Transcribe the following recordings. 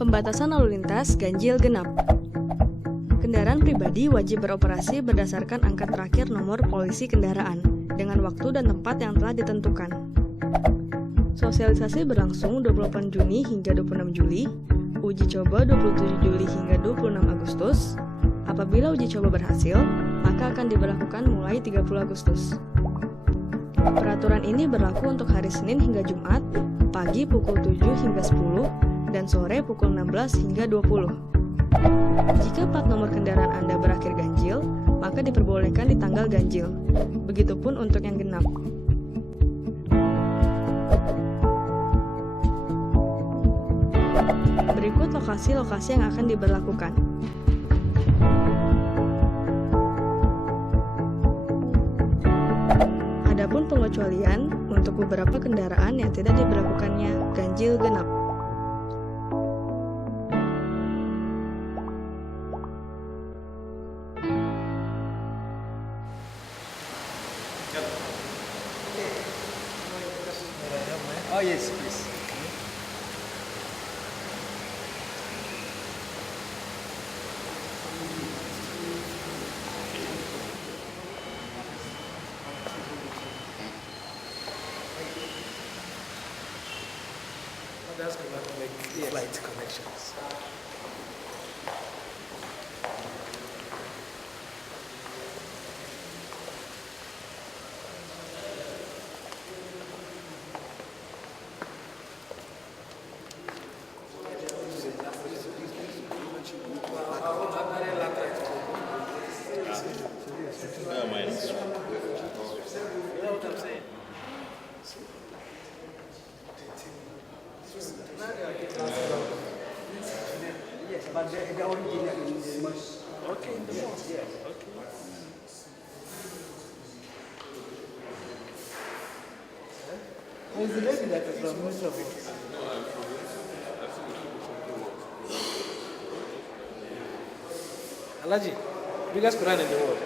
Pembatasan lalu lintas ganjil genap. Kendaraan pribadi wajib beroperasi berdasarkan angka terakhir nomor polisi kendaraan dengan waktu dan tempat yang telah ditentukan. Sosialisasi berlangsung 28 Juni hingga 26 Juli, uji coba 27 Juli hingga 26 Agustus. Apabila uji coba berhasil, maka akan diberlakukan mulai 30 Agustus. Peraturan ini berlaku untuk hari Senin hingga Jumat, pagi pukul 7 hingga 10, dan sore pukul 16 hingga 20. Jika plat nomor kendaraan Anda berakhir ganjil, maka diperbolehkan di tanggal ganjil. Begitupun untuk yang genap. Berikut lokasi-lokasi yang akan diberlakukan. Adapun pengecualian untuk beberapa kendaraan yang tidak diberlakukannya ganjil genap. Oh yes, please. That's going to make flight connections. Yes, but the original in the mosque. Okay, in the mosque. Yes. Okay. Who is the lady that is from Mustafa? Alaji, biggest Quran in the world.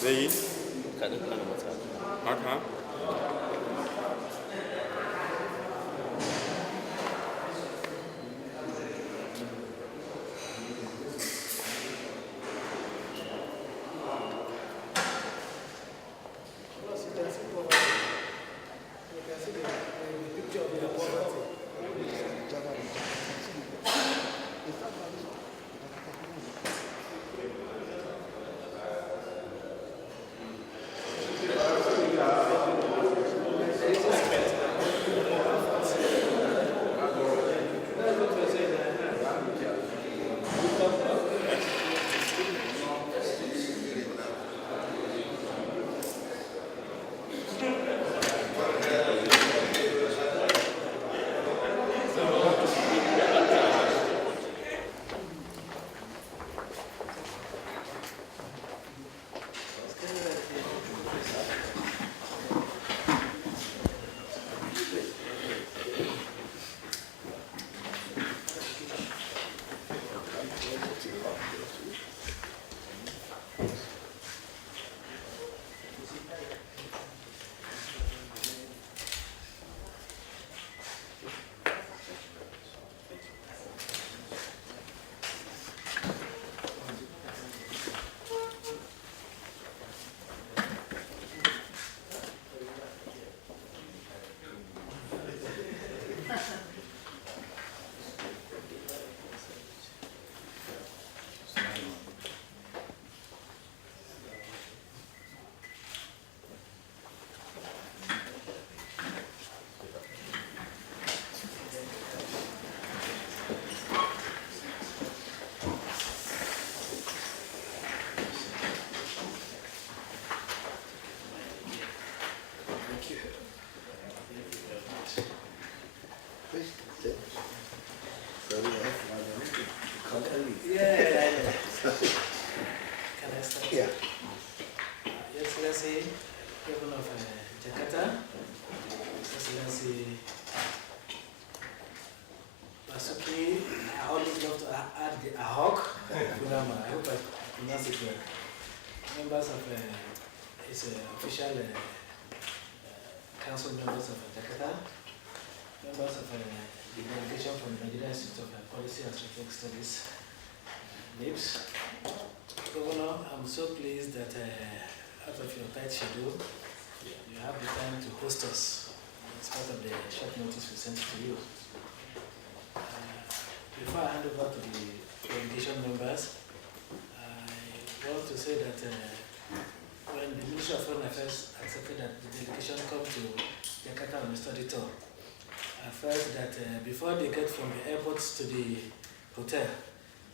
Dari? Kat depan nama saya. Mata? Yeah. Your Excellency, Governor of Jakarta, Excellency Basuki, I always love to add the Ahok, Purnama. I hope I pronounce it well. Members of it's official council members of Jakarta, members of the delegation from the Nigerian Institute of Policy and Strategic Studies, NIPS. Governor, I'm so pleased that out of your tight schedule, you have the time to host us as part of the short notice we sent to you. Before I hand over to the delegation members, I want to say that when the Ministry of Foreign Affairs accepted that the delegation come to Jakarta on a study tour, I felt that before they get from the airports to the hotel,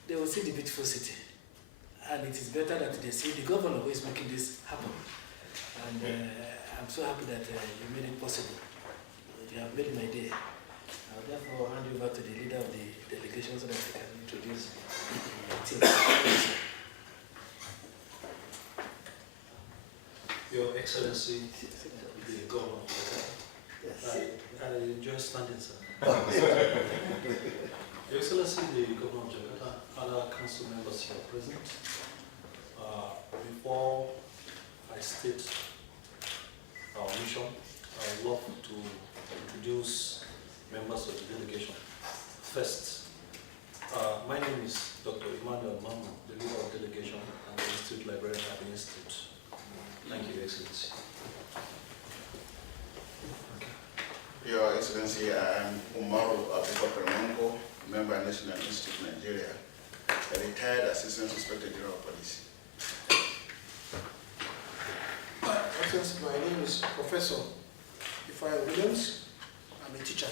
they will see the beautiful city. And it is better that they see the governor who is making this happen. And I'm so happy that you made it possible. You have made my day. I'll therefore hand you over to the leader of the delegation so that they can introduce the team. Your Excellency, the Governor. I enjoy standing, sir. Your Excellency, the Governor of Jakarta, other council members here present. Before I state our mission, I would love to introduce members of the delegation. First, my name is Dr. Emmanuel Mamu, the leader of delegation and the Institute Librarian at the Institute. Thank you, Your Excellency. Your Excellency, I am Umaru Abubakar, member National Institute, Nigeria, a retired Assistant Inspector General of Police. Excellency, my name is Professor Ifai Williams. I'm a teacher.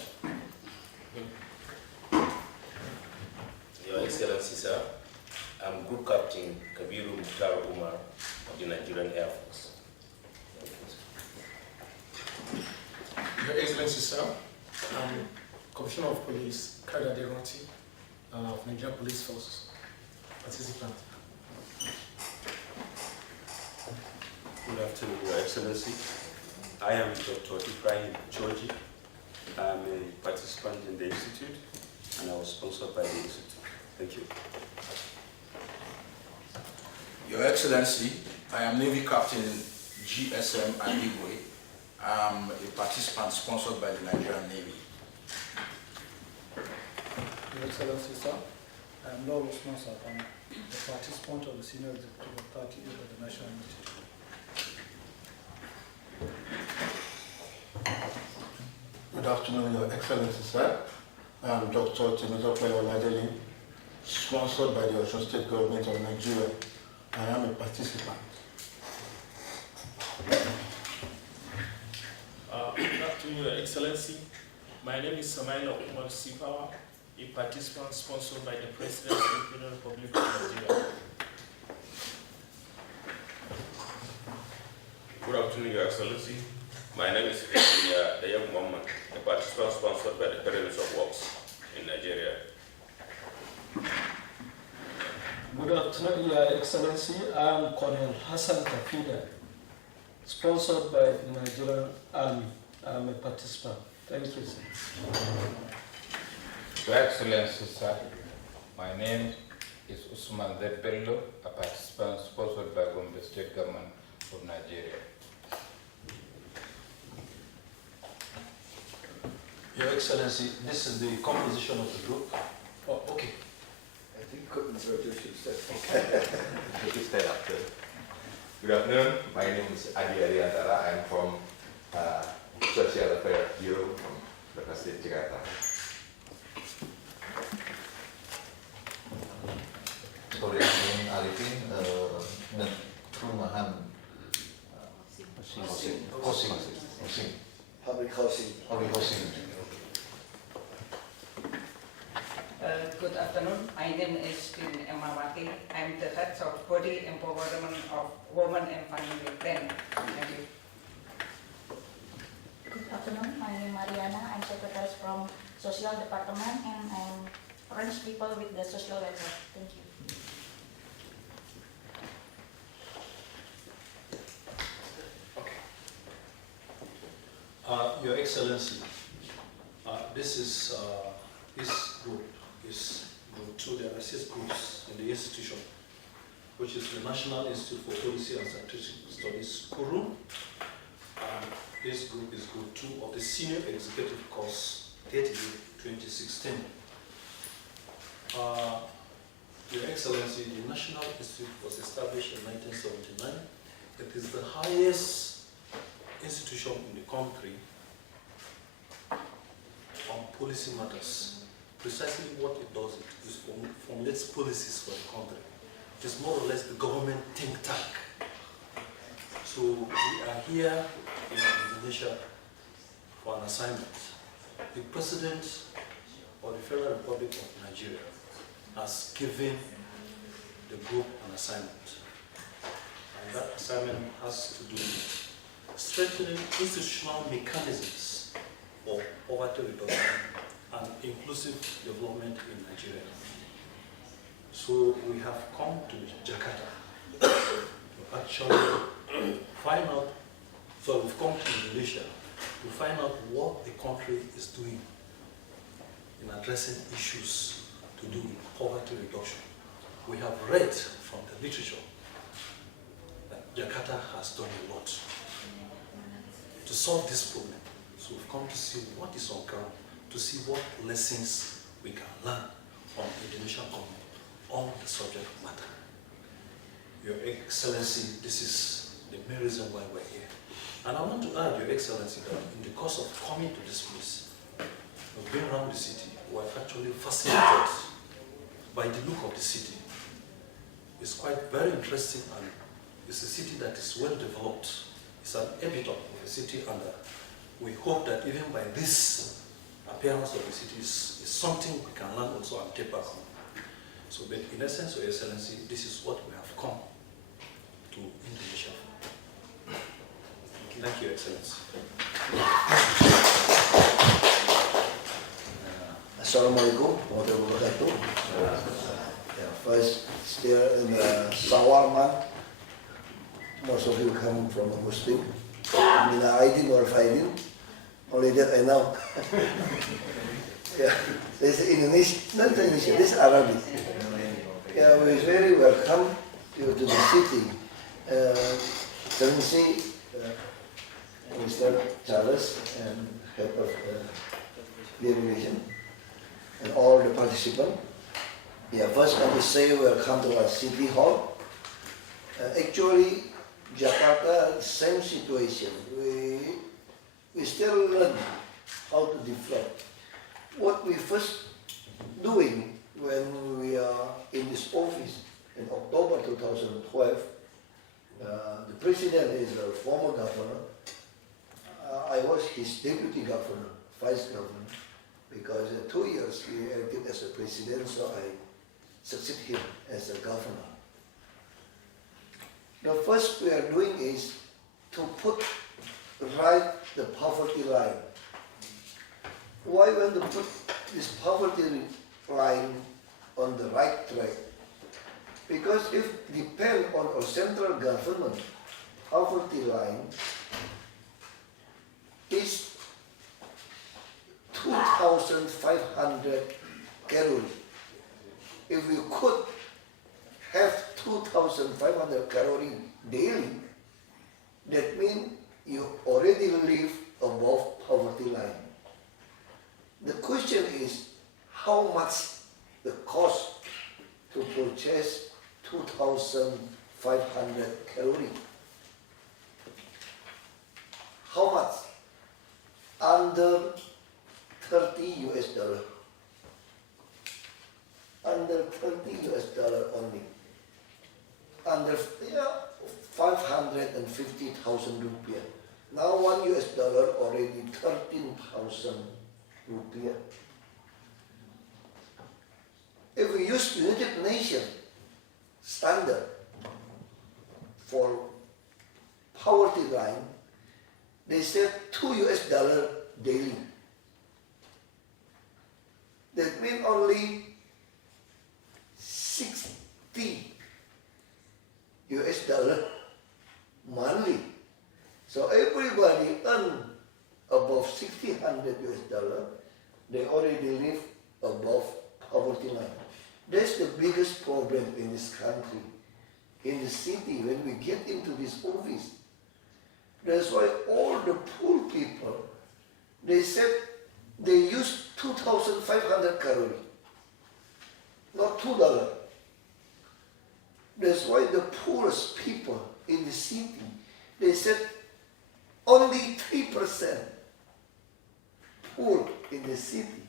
Your Excellency, sir, I'm Group Captain Kabiru Mukhtar Umar of the Nigerian Air Force. Your Excellency, sir, I'm Commissioner of Police, Kaida Deroti of Nigerian Police Force, participant. Good afternoon, Your Excellency. I am Dr. Ibrahim Choji. I'm a participant in the Institute, and I was sponsored by the Institute. Thank you. Your Excellency, I am Navy Captain GSM Adigwe. I'm a participant sponsored by the Nigerian Navy. Your Excellency, sir, I am Lord Osman Sapana, a participant of the Senior Executive of 38 of the National Institute. Good afternoon, Your Excellency, sir. I'm Dr. Timothy Oladeli, sponsored by the Osun State Government of Nigeria. I am a participant. Good afternoon, Your Excellency. My name is Samaila Umar Sifawa, a participant sponsored by the President of the Federal Republic of Nigeria. Good afternoon, Your Excellency. My name is Engineer Dayab Muhammad, a participant sponsored by the Federation of Works in Nigeria. Good afternoon, Your Excellency. I am Colonel Hassan Kafida, sponsored by the Nigerian Army. I am a participant. Thank you, sir. Your Excellency, sir, my name is Usman Zebello, a participant sponsored by Gombe State Government of Nigeria. Your Excellency, this is the composition of the group. Oh, okay. I think Inspector should start. Start after. Good afternoon. My name is Adi Ariantara. I'm from Social Affairs Bureau from Provinsi Jakarta. Sorry, I'm Arifin, perumahan housing. Public housing. Good afternoon. My name is Tin Emawati. I'm the head of Body Empowerment of Women and Family Plan. Thank you. Good afternoon. My name is Mariana. I'm secretary from Social Department and I'm arrange people with the social welfare. Thank you. Your Excellency, this group is Group 2. There are 6 groups in the institution, which is the National Institute for Policy and Strategic Studies, KURU. This group is Group 2 of the Senior Executive Course 2016. Your Excellency, the National Institute was established in 1979. It is the highest institution in the country on policy matters. Precisely what it does is formulates policies for the country. It is more or less the government think tank. So we are here in Indonesia for an assignment. The President of the Federal Republic of Nigeria has given the group an assignment. And that assignment has to do with strengthening institutional mechanisms for poverty reduction and inclusive development in Nigeria. So we have come to Jakarta to actually find out, so we've come to Indonesia to find out what the country is doing in addressing issues to do with poverty reduction. We have read from the literature that Jakarta has done a lot to solve this problem. So we've come to see what is on ground, to see what lessons we can learn from Indonesian government on the subject matter. Your Excellency, this is the main reason why we're here. And I want to add, Your Excellency, that in the course of coming to this place, we've been around the city, we're actually fascinated by the look of the city. It's quite very interesting, and it's a city that is well developed. It's an epitome of a city, and we hope that even by this appearance of the city is something we can learn also and take back home. So, but in essence, Your Excellency, this is what we have come to Indonesia for. Thank you, Your Excellency. Assalamualaikum warahmatullahi wabarakatuh. First, still in Sawarman. Most of you come from a Muslim. Mina Aidin or Faidin. Only that I know. Yeah, this is Indonesian, not Indonesian, this is Arabic. Yeah, we very welcome you to the city. Excellency, Mr. Charles, and head of delegation, and all the participants. Yeah, first I will say welcome to our city hall. Actually, Jakarta, same situation. We still learn how to develop. What we first doing when we are in this office in October 2012, the president is a former governor. I was his deputy governor, vice governor, because 2 years he acted as a president, so I succeed him as a governor. The first we are doing is to put right the poverty line. Why want to put this poverty line on the right track? Because if depend on our central government, poverty line is 2,500 calories. If we could have 2,500 calories daily, that means you already live above poverty line. The question is, how much the cost to purchase 2,500 calories? How much? Under 30 US dollar. Under 30 US dollar only. Under 550,000 rupiah. Now 1 US dollar already 13,000 rupiah. If we use United Nations standard for poverty line, they said 2 US dollar daily. That means only 60 US dollar monthly. So everybody earn above 1,600 US dollar, they already live above biggest problem in this country, in the city, when we get into this office. That's why all the poor people, they said they use 2,500 calories, not $2. That's why the poorest people in the city, they said only 3% poor in the city.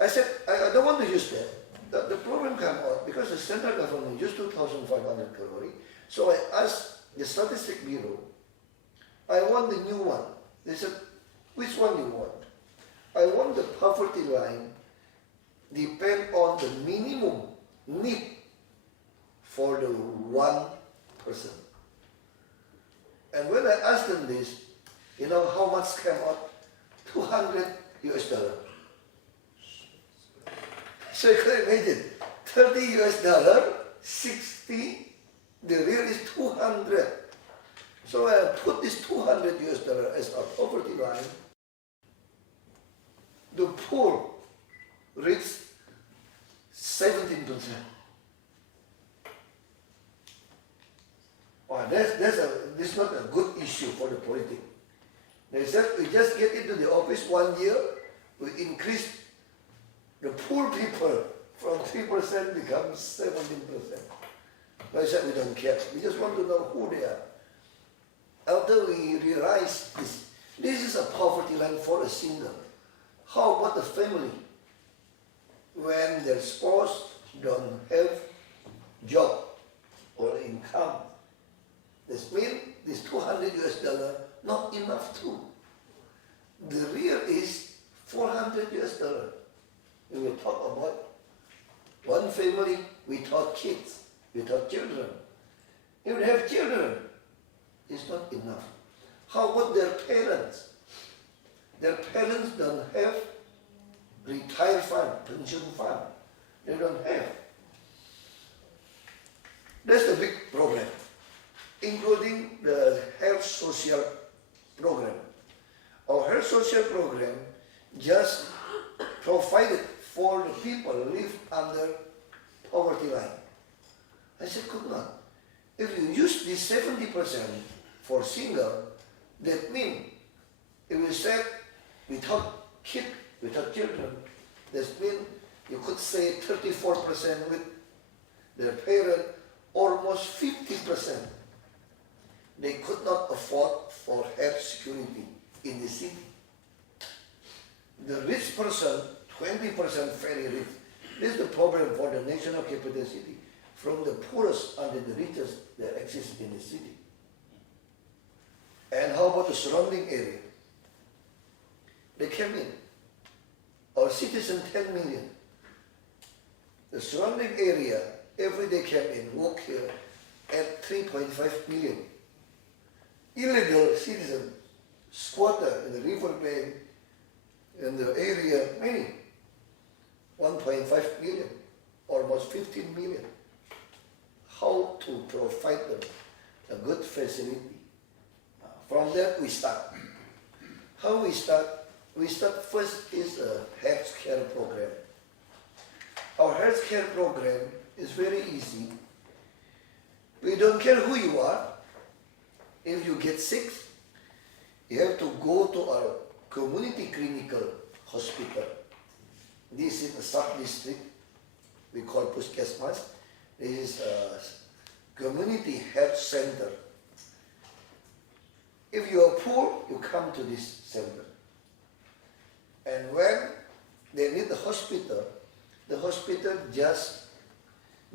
I said, I don't want to use that. The problem came out because the central government used 2,500 calories. So I asked the Statistics Bureau, I want the new one. They said, which one do you want? I want the poverty line depend on the minimum need for the one person. And when I asked them this, you know how much came out? $200 US. So you can imagine, $30 US, 60, the real is 200. So I put this $200 US as our poverty line. The poor reached 17%. Well, this is not a good issue for the politics. They said we just get into the office 1 year, we increase the poor people from 3% becomes 17%. But I said we don't care. We just want to know who they are. After we realize this is a poverty line for a single. How about the family? When their spouse don't have job or income, this means this $200 US not enough too. The real is $400 US. We will talk about one family without kids, without children. If they have children, it's not enough. How about their parents? Their parents don't have retirement fund, pension fund. They don't have. That's the big problem, including the health social program. Our health social program just provided for the people who live under poverty line. I said, could not. If you use this 70% for single, that means if you said without kid, without children, that means you could say 34% with their parent, almost 50%. They could not afford for health security in the city. The rich person, 20% very rich. This is the problem for the national capital city. From the poorest unto the richest that exist in the city. And how about the surrounding area? They came in. Our citizens, 10 million. The surrounding area, every day came in, walk here, at 3.5 million. Illegal citizens, squatter in the riverbank, in the area, many. 1.5 million, almost 15 million. How to provide them a good facility. From that we start. How we start? We start first is a health care program. Our health care program is very easy. We don't care who you are. If you get sick, you have to go to our community clinical hospital. This is a sub-district we call Puskesmas. This is a community health center. If you are poor, you come to this center. And when they need the hospital just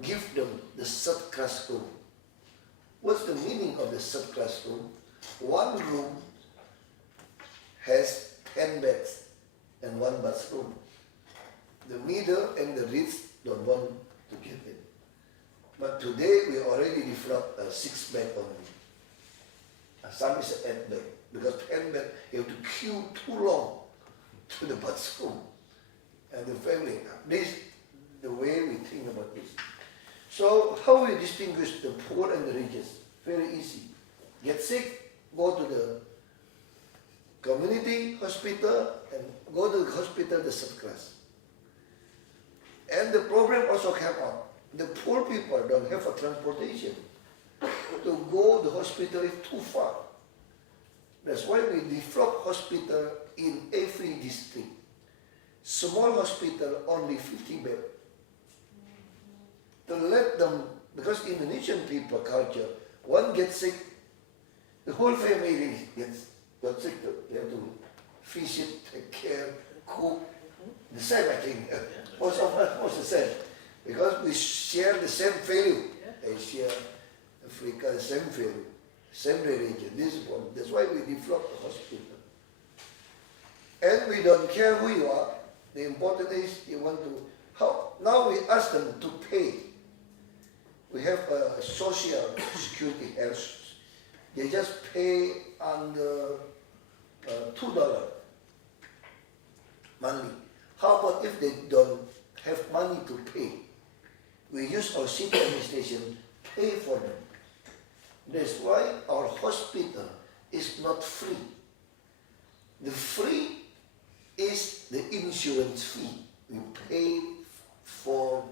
give them the third class room. What's the meaning of the third class room? One room has 10 beds and one bathroom. The middle and the rich don't want to get in. But today we already developed a 6 bed only. Some is an 8 bed because 10 bed you have to queue too long to the bathroom and the family. This is the way we think about this. So how we distinguish the poor and the richest? Very easy. Get sick, go to the community hospital and go to the hospital the third class. And the problem also came out. The poor people don't have a transportation. To go to the hospital is too far. That's why we develop hospital in every district. Small hospital, only 50 beds. To let them, because Indonesian people culture, one gets sick, the whole family got sick. They have to visit, take care, cook. The same, I think. Most of us was the same. Because we share the same value. Asia, Africa, the same value, same religion. This is one. That's why we develop the hospital. And we don't care who you are. The important is you want to help. Now we ask them to pay. We have a social security health. They just pay under $2 monthly. How about if they don't have money to pay? We use our city administration pay for them. That's why our hospital is not free. The free is the insurance fee. We pay for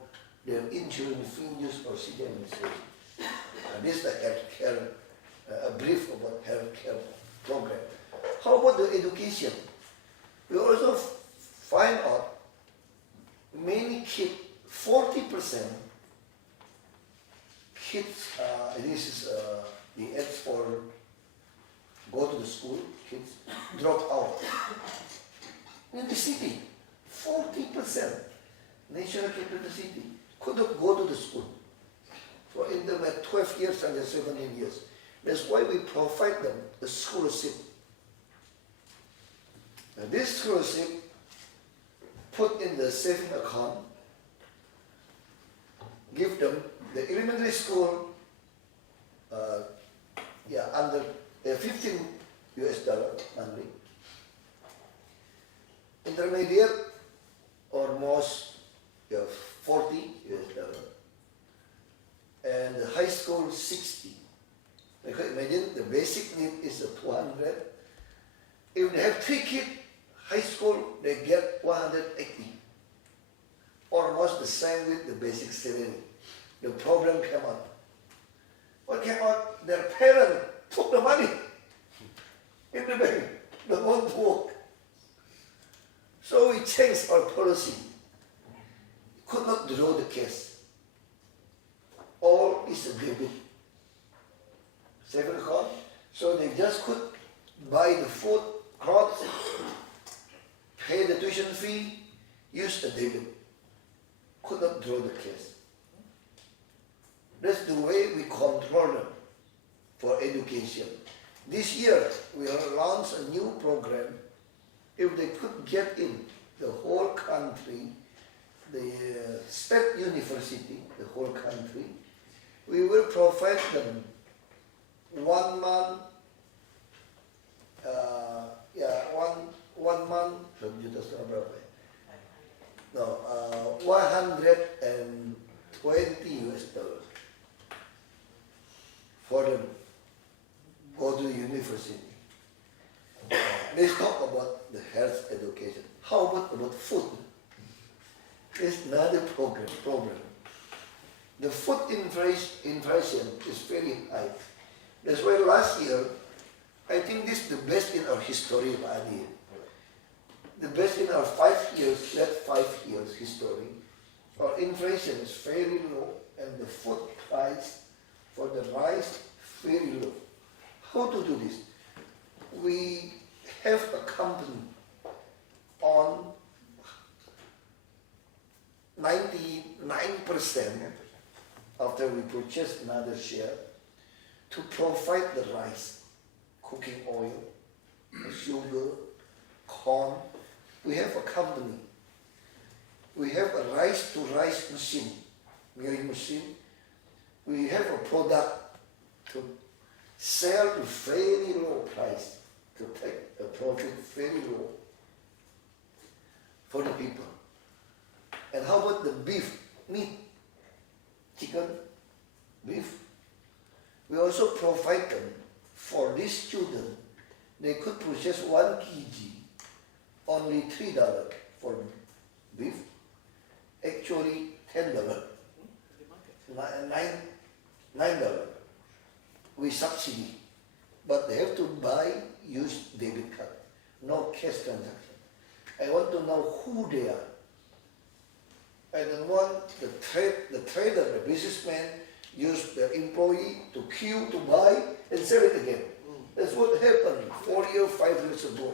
their insurance fee use our city administration. And this is the healthcare, a brief about healthcare program. How about the education? We also find out many kids, 40% kids, this is the age for go to the school, kids drop out. In the city, 40%, national capital city, could not go to the school. For in them at 12 years and 17 years. That's why we provide them a scholarship. And this scholarship put in the saving account, give them the elementary school, under $15 monthly. Intermediate, almost $40. And the high school, 60. Because imagine the basic need is 200. If they have 3 kids, high school, they get 180. Almost the same with the basic salary. The problem came out. What came out? Their parents took the money in the bank. They want to work. So we changed our policy. Could not draw the cash. All is a debit. Saving account. So they just could buy the food, clothes, pay the tuition fee, use the debit. Could not draw the cash. That's the way we control them for education. This year, we will launch a new program. If they could get in the whole country, the state university, the whole country, we will provide them 1 month, 1 month, no, $120 for them go to university. Let's talk about the health education. How about food? It's another problem. The food inflation is very high. That's why last year, I think this is the best in our history of ADI. The best in our 5 years, last 5 years history. Our inflation is very low and the food price for the rice very low. How to do this? We have a company on 99% after we purchase another share to provide the rice, cooking oil, sugar, corn. We have a company. We have a rice-to-rice machine, milling machine. We have a product to sell to very low price, to take a profit very low for the people. And how about the beef, meat, chicken, beef? We also provide them for these students. They could purchase 1 kg, only $3 for beef. Actually, know who they are. I don't want the trader, the businessman, use the employee to queue to buy and sell it again. That's what happened 4 years, 5 years ago.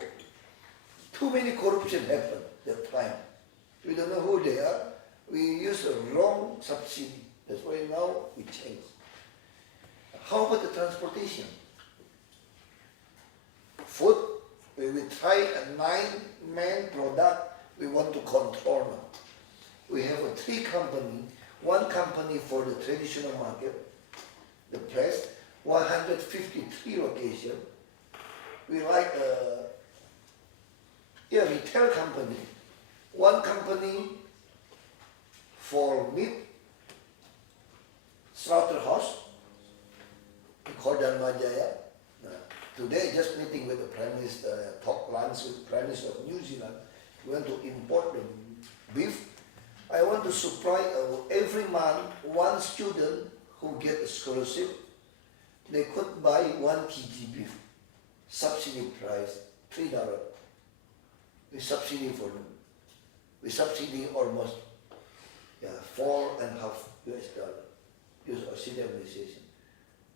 Too many corruption happened that time. We don't know who they are. We use a wrong subsidy. That's why now we change. How about the transportation? Food, we will try a 9-man product we want to control now. We have 3 companies, 1 company for the traditional market, the press, 153 locations. We like a retail company, 1 company for meat, slaughterhouse, we call Dharmajaya. Today, just meeting with the Prime Minister, talk lunch with the Prime Minister of New Zealand. We want to import the beef. I want to supply every month 1 student who get a scholarship. They could buy 1 kg beef, subsidy price $3. We subsidy for them. We subsidy almost $4.5 US. Use our city administration.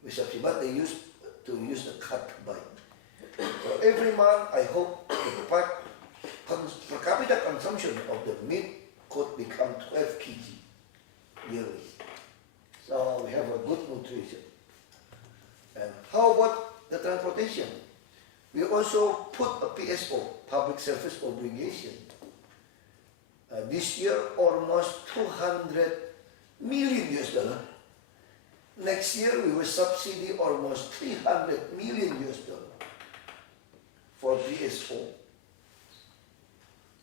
We subsidy, but they used to use the card to buy. So every month, I hope the per capita consumption of the meat could become 12 kg yearly. So we have a good nutrition. And how about the transportation? We also put a PSO, public service obligation. This year, almost $200 million US. Next year, we will subsidy almost $300 million US for PSO.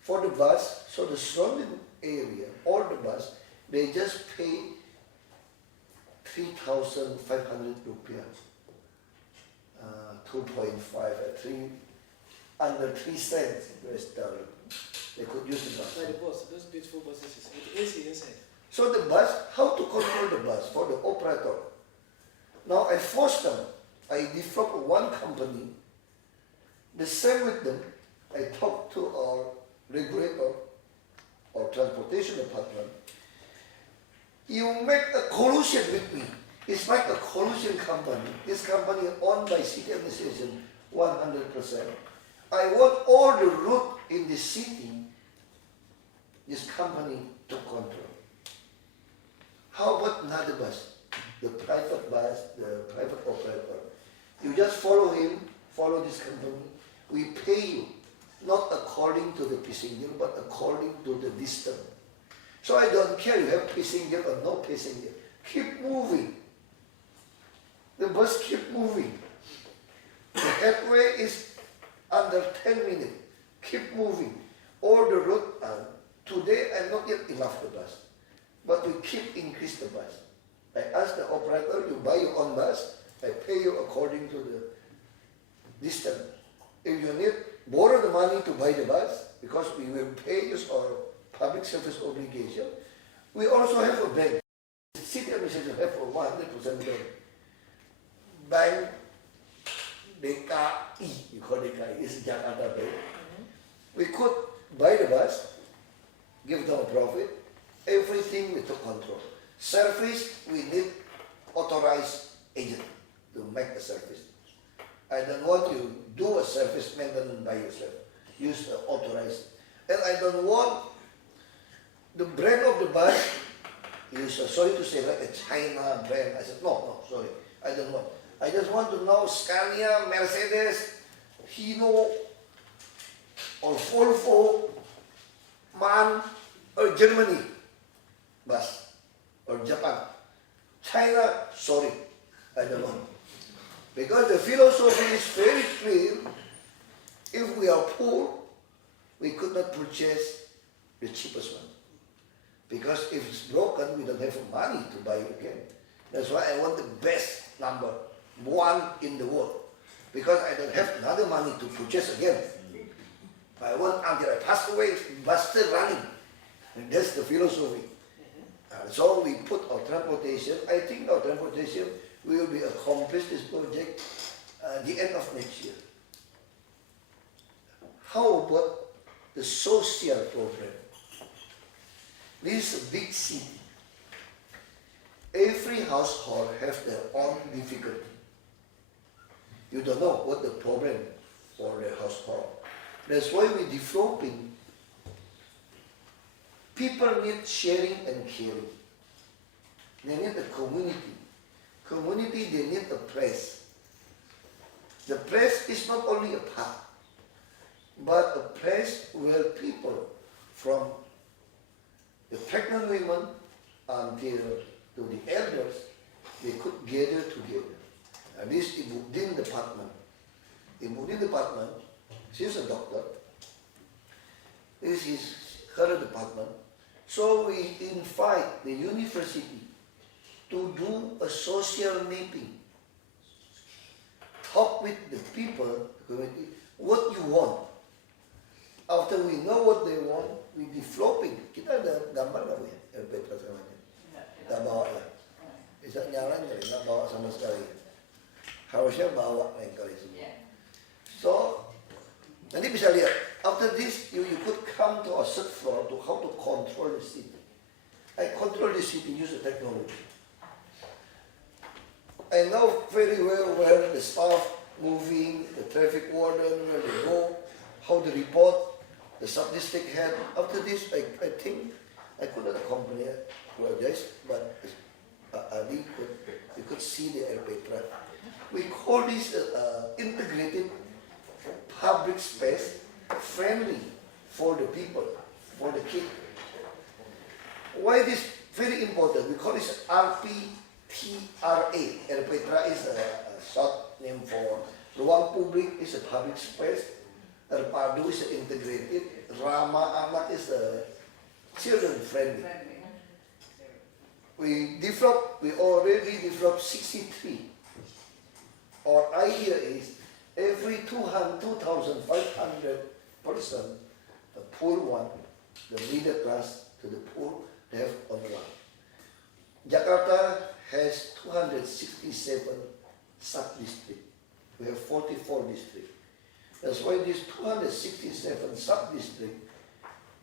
For the bus, so the surrounding area, all the bus, they just pay 3,500 rupiah. 2.5, under 3 cents US dollar. They could use the bus. By the bus, those beautiful buses with AC inside. So the bus, how to control the bus for the operator? Now I forced them. I developed 1 company. The same with them. I talked to our regulator or transportation department. You make a collusion with me. It's like a collusion company. This company is owned by city administration 100%. I want all the route in the city, this company to control. How about another bus? The private bus, the private operator. You just follow him, follow this company. We pay you, not according to the passenger, but according to the distance. So I don't care you have passenger or no passenger. Keep moving. The bus keep moving. The headway is under 10 minutes. Keep moving. All the route, today I'm not yet enough the bus, but we keep increase the bus. I ask the operator, you buy your own bus, I pay you according to the distance. If you need, borrow the money to buy the bus, because we will pay you our public service obligation. We also have a bank. The city administration have a 100% bank. Bank DKI, you call DKI, is Jakarta Bank. We could buy the bus, give them a profit, everything we took control. Service, we need authorized agent to make the service. I don't want you do a service maintenance by yourself. Use the authorized. And I don't want the brand of the bus, use, sorry to say, like a China brand. I said, no, sorry, I don't want. I just want to know Scania, Mercedes, Hino, or Volvo, MAN, or Germany bus, or Japan. China, sorry, I don't know. Because the philosophy is very clear. If we are poor, we could not purchase the cheapest one. Because if it's broken, we don't have money to buy it again. That's why I want the best number 1 in the world. Because I don't have another money to purchase again. I want until I pass away, bus still running. And that's the philosophy. So we put our transportation. I think our transportation will be accomplish this project at the end of next year. How about the social problem. This is a big city. Every household has their own difficulty. You don't know what the problem for the household. That's why we're developing. People need sharing and caring. They need a community. Community, they need a place. The place is not only a park, but a place where people from the pregnant women until to the elders, they could gather together. And this Ibu Din department. Ibu Din department, she's a doctor. This is her department. So we invite the university to do a social mapping. Talk with the people, what you want. After we know what they want, we developing. Kita ada gambar nggak Bu ya? LP namanya. Kita bawa lah. Bisa nyala nggak bawa sama sekali. Harusnya bawa lain kali semua. So, nanti bisa lihat. After this, you could come to our third floor to how to control the city. I control the city use the technology. I know very well where the staff moving, the traffic warden, where they go, how to report, the statistic head. After this, I think I couldn't accompany it, apologize, but Adi you could see the LP track. We call this integrated public space, friendly for the people, for the kids. Why this very important? We call this RPTRA. RPTRA is a short name for Ruang Publik is a public space. Terpadu is integrated. Ramah Amat is a children friendly. We already developed 63. Our idea is every 2,500 person, the poor one, the middle class to the poor, they have only one. Jakarta has 267 sub-districts. We have 44 districts. That's why these 267 sub-districts,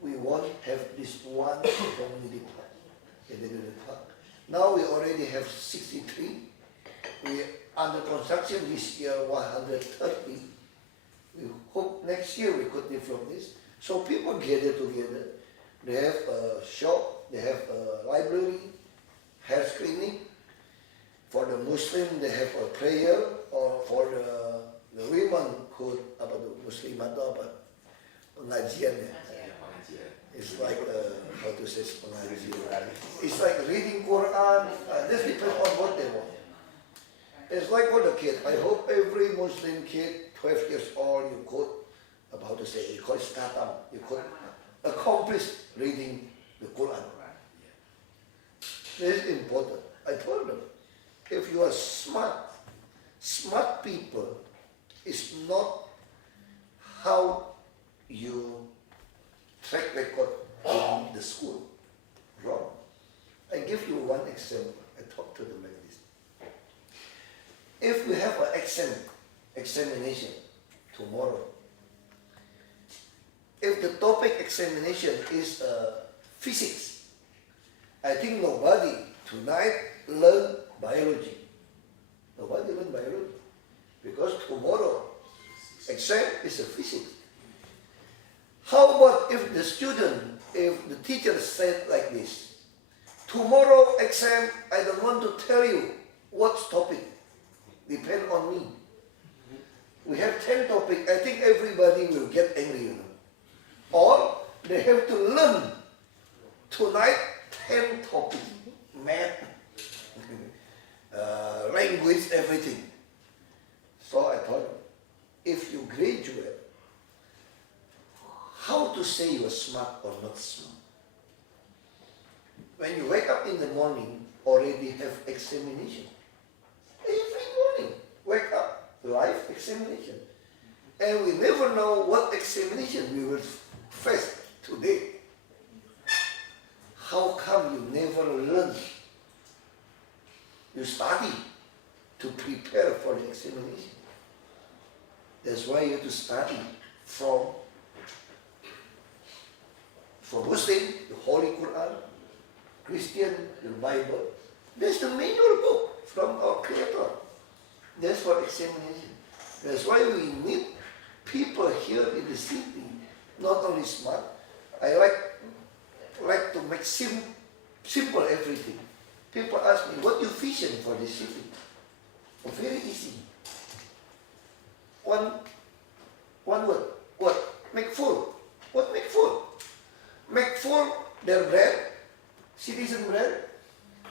we want to have this one community park. Now we already have 63. We under construction this year 130. We hope next year we could develop this. So people gather together. They have a shop, they have a library, health clinic. For the Muslim, they have a prayer, or for the women could apa tu Muslimat tu apa pengajian ya. It's like how to say pengajian. It's like reading Quran. This depends on what they want. It's like for the kid. I hope every Muslim kid, 12 years old, you could about to say you could start out. You could accomplish reading the Quran. This is important. I told them. If you are smart people is not how you track record in the school. Wrong. I give you one example. I talk to them like this. If we have an examination tomorrow, if the topic examination is physics, I think nobody tonight learn biology. Nobody learn biology. Because tomorrow, exam is a physics. How about if the student, if the teacher said like this, tomorrow exam, I don't want to tell you what's topic. Depend on me. We have 10 topics. I think everybody will get angry, you know. Or they have to learn tonight 10 topics. Math, language, everything. So I thought, if you graduate, how to say you are smart or not smart? When you wake up in the morning, already have examination. Every morning, wake up, live examination. And we never know what examination we will face today. How come you never learn? You study to prepare for the examination. That's why you have to study from For Muslim, the Holy Quran. Christian, the Bible. That's the manual book from our Creator. That's for examination. That's why we need people here in the city, not only smart. I like to make simple everything. People ask me, what your vision for this city? Oh, very easy. One word. What? Make full. What make full? Make full their brand, citizen brand,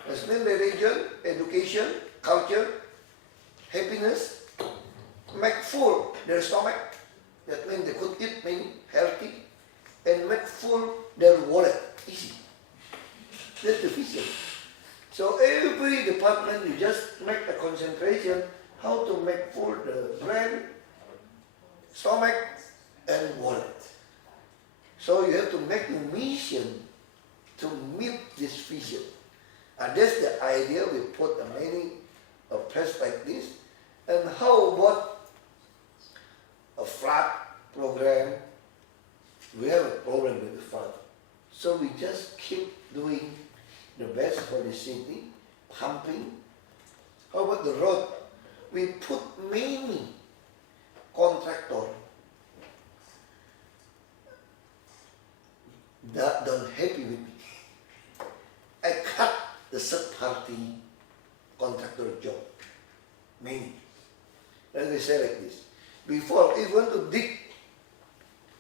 as well religion, education, culture, happiness. Make full their stomach, that means they could eat mean healthy, and make full their wallet. Easy. That's the vision. So every department, you just make a concentration how to make full the brain, stomach, and wallet. So you have to make a mission to meet this vision. And that's the idea. We put many press like this. And how about a flood program? We have a problem with the flood. So we just keep doing the best for the city, pumping. How about the road? We put many contractors that don't happy with me. I cut the third party contractor job. Many. Let me say like this. Before, if you want to dig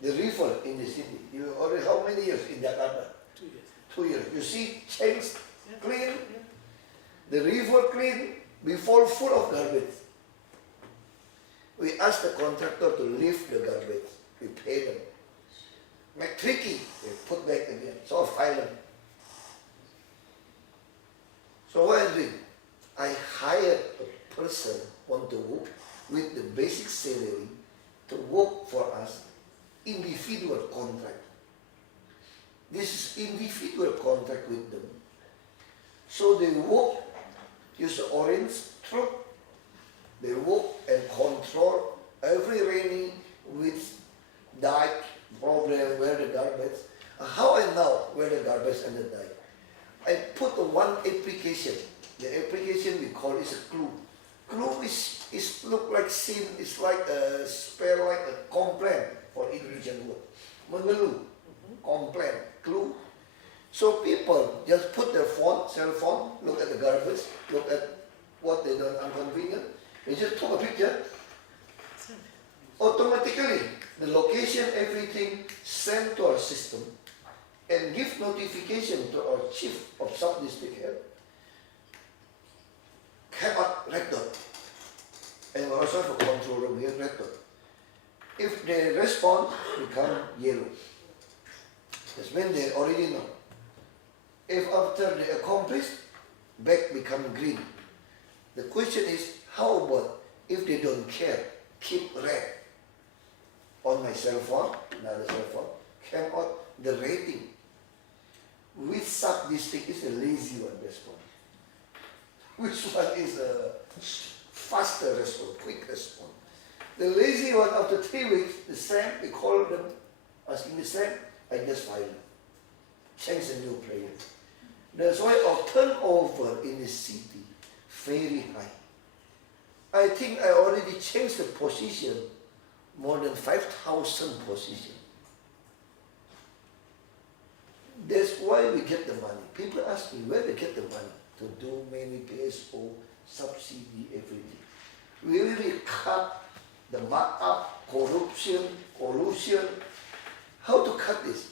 the river in the city, you already how many years in Jakarta? 2 years. 2 years. You see, change, clean, the river clean, before full of garbage. We ask the contractor to lift the garbage. We pay them. Make tricky, they put back again. So violent. So what I do? I hired a person want to work with the basic salary to work for us, individual contract. This is individual contract with them. So they work, use the orange truck, they work and control every rainy with dike problem where the garbage. How I know where the garbage and the dike? I put one application. The application we call is a clue. Clue is look like sin. It's like a spell, like a complaint for Indonesian word. Mengeluh, complaint, clue. So people just put their phone, cell phone, look at the garbage, look at what they done inconvenient. They just took a picture. Automatically, the location, everything sent to our system and give notification to our chief of sub-district head. Come up red dot. And also for control room here, red dot. If they respond, become yellow. That's when they already know. If after they accomplish, back become green. The question is, how about if they don't care, keep red? On my cell phone, another cell phone, came out the rating. Which sub-district is a lazy one response? Which one is a faster response, quick response? The lazy one, after 3 weeks, the same, we call them, asking the same, I just file them. Change a new player. That's why our turnover in the city very high. I think I already changed the position, more than 5,000 positions. That's why we get the money. People ask me where they get the money to do many PSO, subsidy, everything. We really cut the markup, corruption, collusion. How to cut this?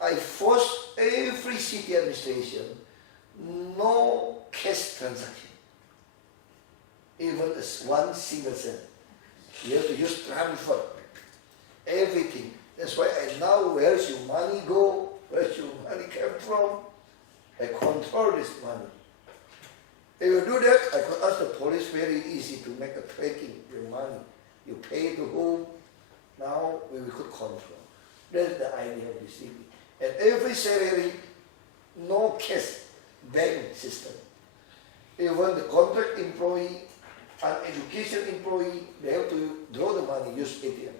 I force every city administration, no cash transaction, even as 1 single cent. You have to use transfer, everything. That's why I now, where's your money go? Where's your money come from? I control this money. If you do that, I could ask the police very easy to make a tracking your money. You pay to whom? Now we could control. That's the idea of the city. And every salary, no cash, bank system. Even the contract employee and education employee, they have to draw the money, use ATM.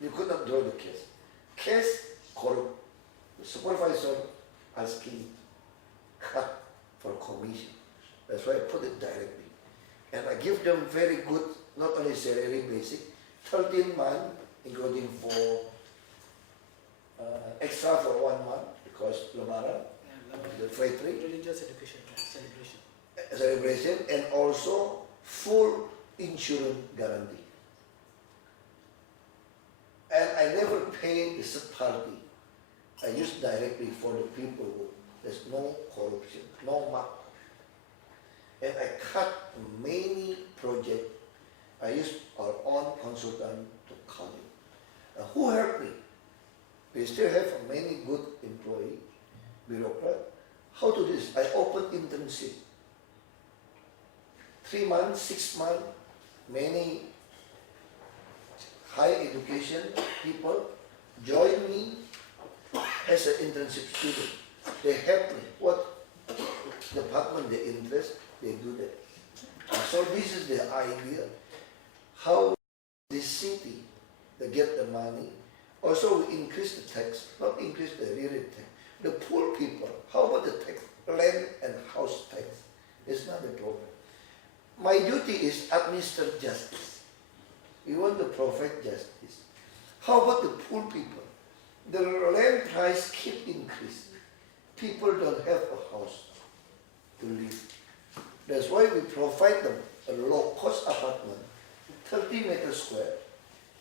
You could not draw the cash. Cash, corrupt. The supervisor asking cut for commission. That's why I put it directly. And I give them very good, not only salary basic, 13 months, including for extra for 1 month because Lebaran, the freight rate. Religious education celebration. Celebration, and also full insurance guarantee. And I never pay the third party. I use directly for the people who there's no corruption, no mark. And I cut many projects. I use our own consultant to cut it. Who helped me? We still have many good employees, bureaucrats. How to do this? I opened internship. 3 months, 6 months, many high education people join me as an internship student. They help me. What department they invest, they do that. So this is the idea, how this city, they get the money. Also we increase the tax, not increase the real tax. The poor people, how about the tax, land and house tax? It's not a problem. My duty is administer justice. We want to provide justice. How about the poor people? The land price keep increasing. People don't have a house to live. That's why we provide them a low-cost apartment, 30 meters square.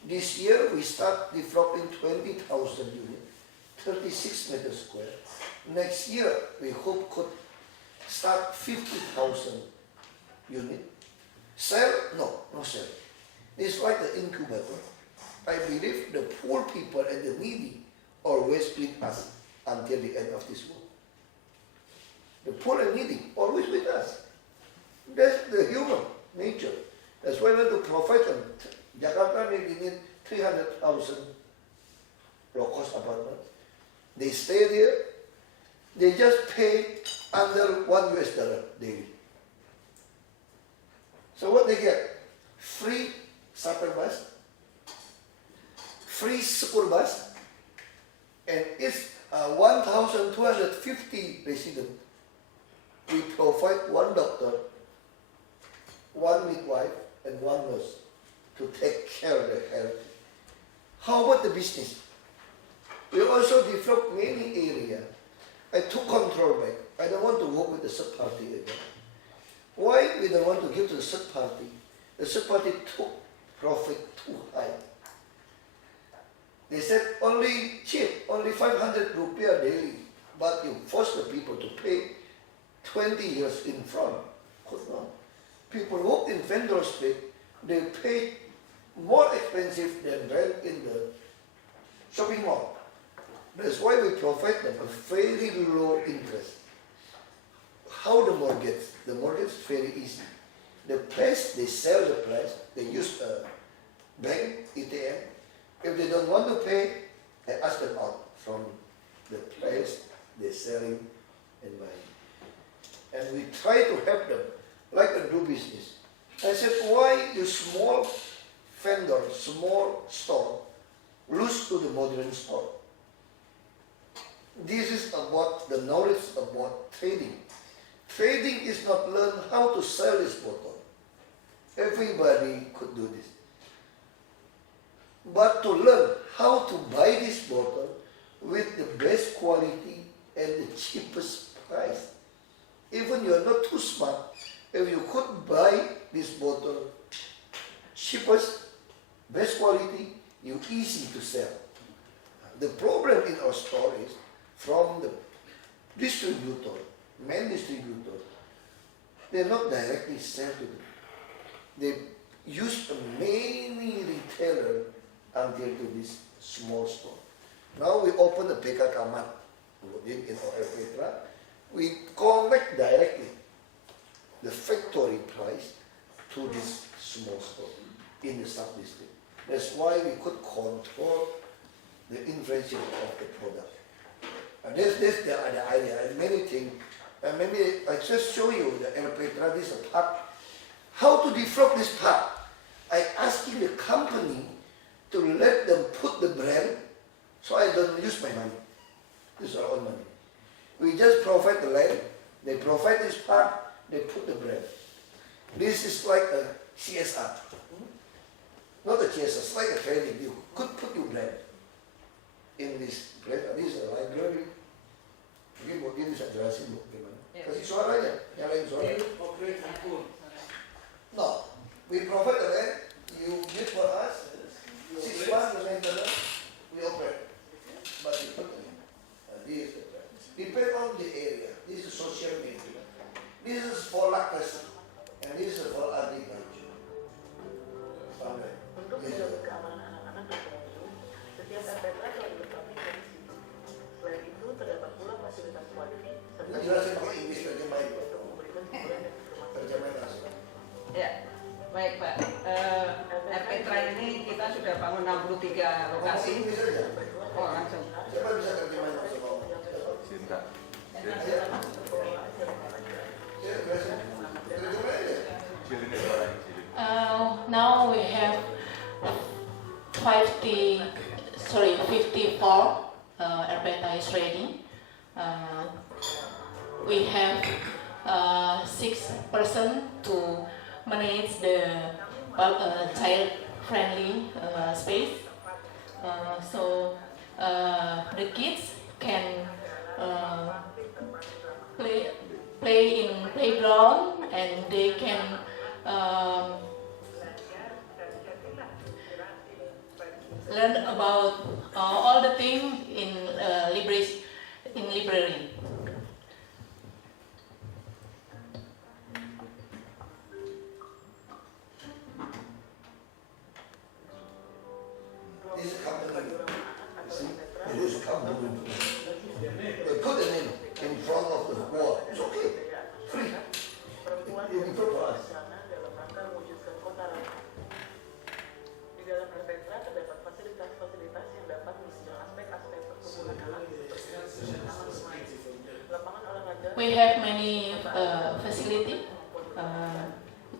This year we start developing 20,000 units, 36 meters square. Next year we hope could start 50,000 units. Sell? No, no sell. It's like the incubator. I believe the poor people and the needy always with us until the end of this world. The poor and needy always with us. That's the human nature. That's why we want to provide them. Jakarta maybe need 300,000 low-cost apartments. They stay there. They just pay under $1 daily. So what they get? Free shuttle bus, free school bus, and it's 1,250 residents. We provide 1 doctor, 1 midwife, and 1 nurse to take care of their health. How about the business? We also developed many areas. I took control back. I don't want to work with the third party again. Why we don't want to give to the third party? The third party took profit too high. They said only cheap, only 500 rupiah daily, but you force the people to pay 20 years in front. Could not. People work in vendor street, they pay more expensive than rent in the shopping mall. That's why we provide them a very low interest. How the mortgage? The mortgage is very easy. The place, they sell the place, they use a bank, ATM. If they don't want to pay, I ask them out from the place they're selling and buying. And we try to help them, like a do business. I said, why the small vendor, small store, lose to the modern store? This is about the knowledge about trading. Trading is not learn how to sell this bottle. Everybody could do this. But to learn how to buy this bottle with the best quality and the cheapest price. Even you are not too smart, if you could buy this bottle cheapest, best quality, you easy to sell. The problem in our store is from the distributor, main distributor, they not directly sell to them. They use many retailers until to this small store. Now we open the PKKaman in our Petra. We connect directly the factory price to this small store in the sub-district. That's why we could control the inflation of the product. And this the idea, and many things. And maybe I just show you the El Petra, this is a part. How to develop this part? I asking the company to let them put the brand, so I don't use my money. This is our own money. We just provide the land, they provide this park, they put the brand. This is like a CSR. Not a CSR, it's like a training. You could put your brand in this place. This is a library. Mungkin bisa jelasin Bu gimana? Kasih suaranya, nyalain suara. No, we provide the land, you give for us, 6 months the maintenance, we operate. But we put the name. This is the brand. Depend on the area. This is social media. This is for lakas, and this is for agriculture. Sampai. Untuk menjaga keamanan anak-anak dan pengunjung, setiap RPTRA telah dilengkapi dengan sistem. Selain itu, terdapat pula fasilitas wifi serta Jelasin pakai Inggris terjemahin. untuk memberikan hiburan dan informasi. Terjemahin langsung. Ya, baik Pak. RPTRA ini kita sudah bangun 63 lokasi. Oh langsung. Siapa bisa terjemahin langsung? Cinta. Now we have 54 RPTRA is ready. We have 6 persons to manage the child-friendly space. So the kids can play in playground, and they can learn about all the things in library. This is a company. See? It is a company. They put the name in front of the wall. It's okay. Free. It's for us. Di dalam RPTRA terdapat fasilitas-fasilitas yang dapat menunjang aspek-aspek pertumbuhan anak seperti lapangan olahraga. We have many facilities.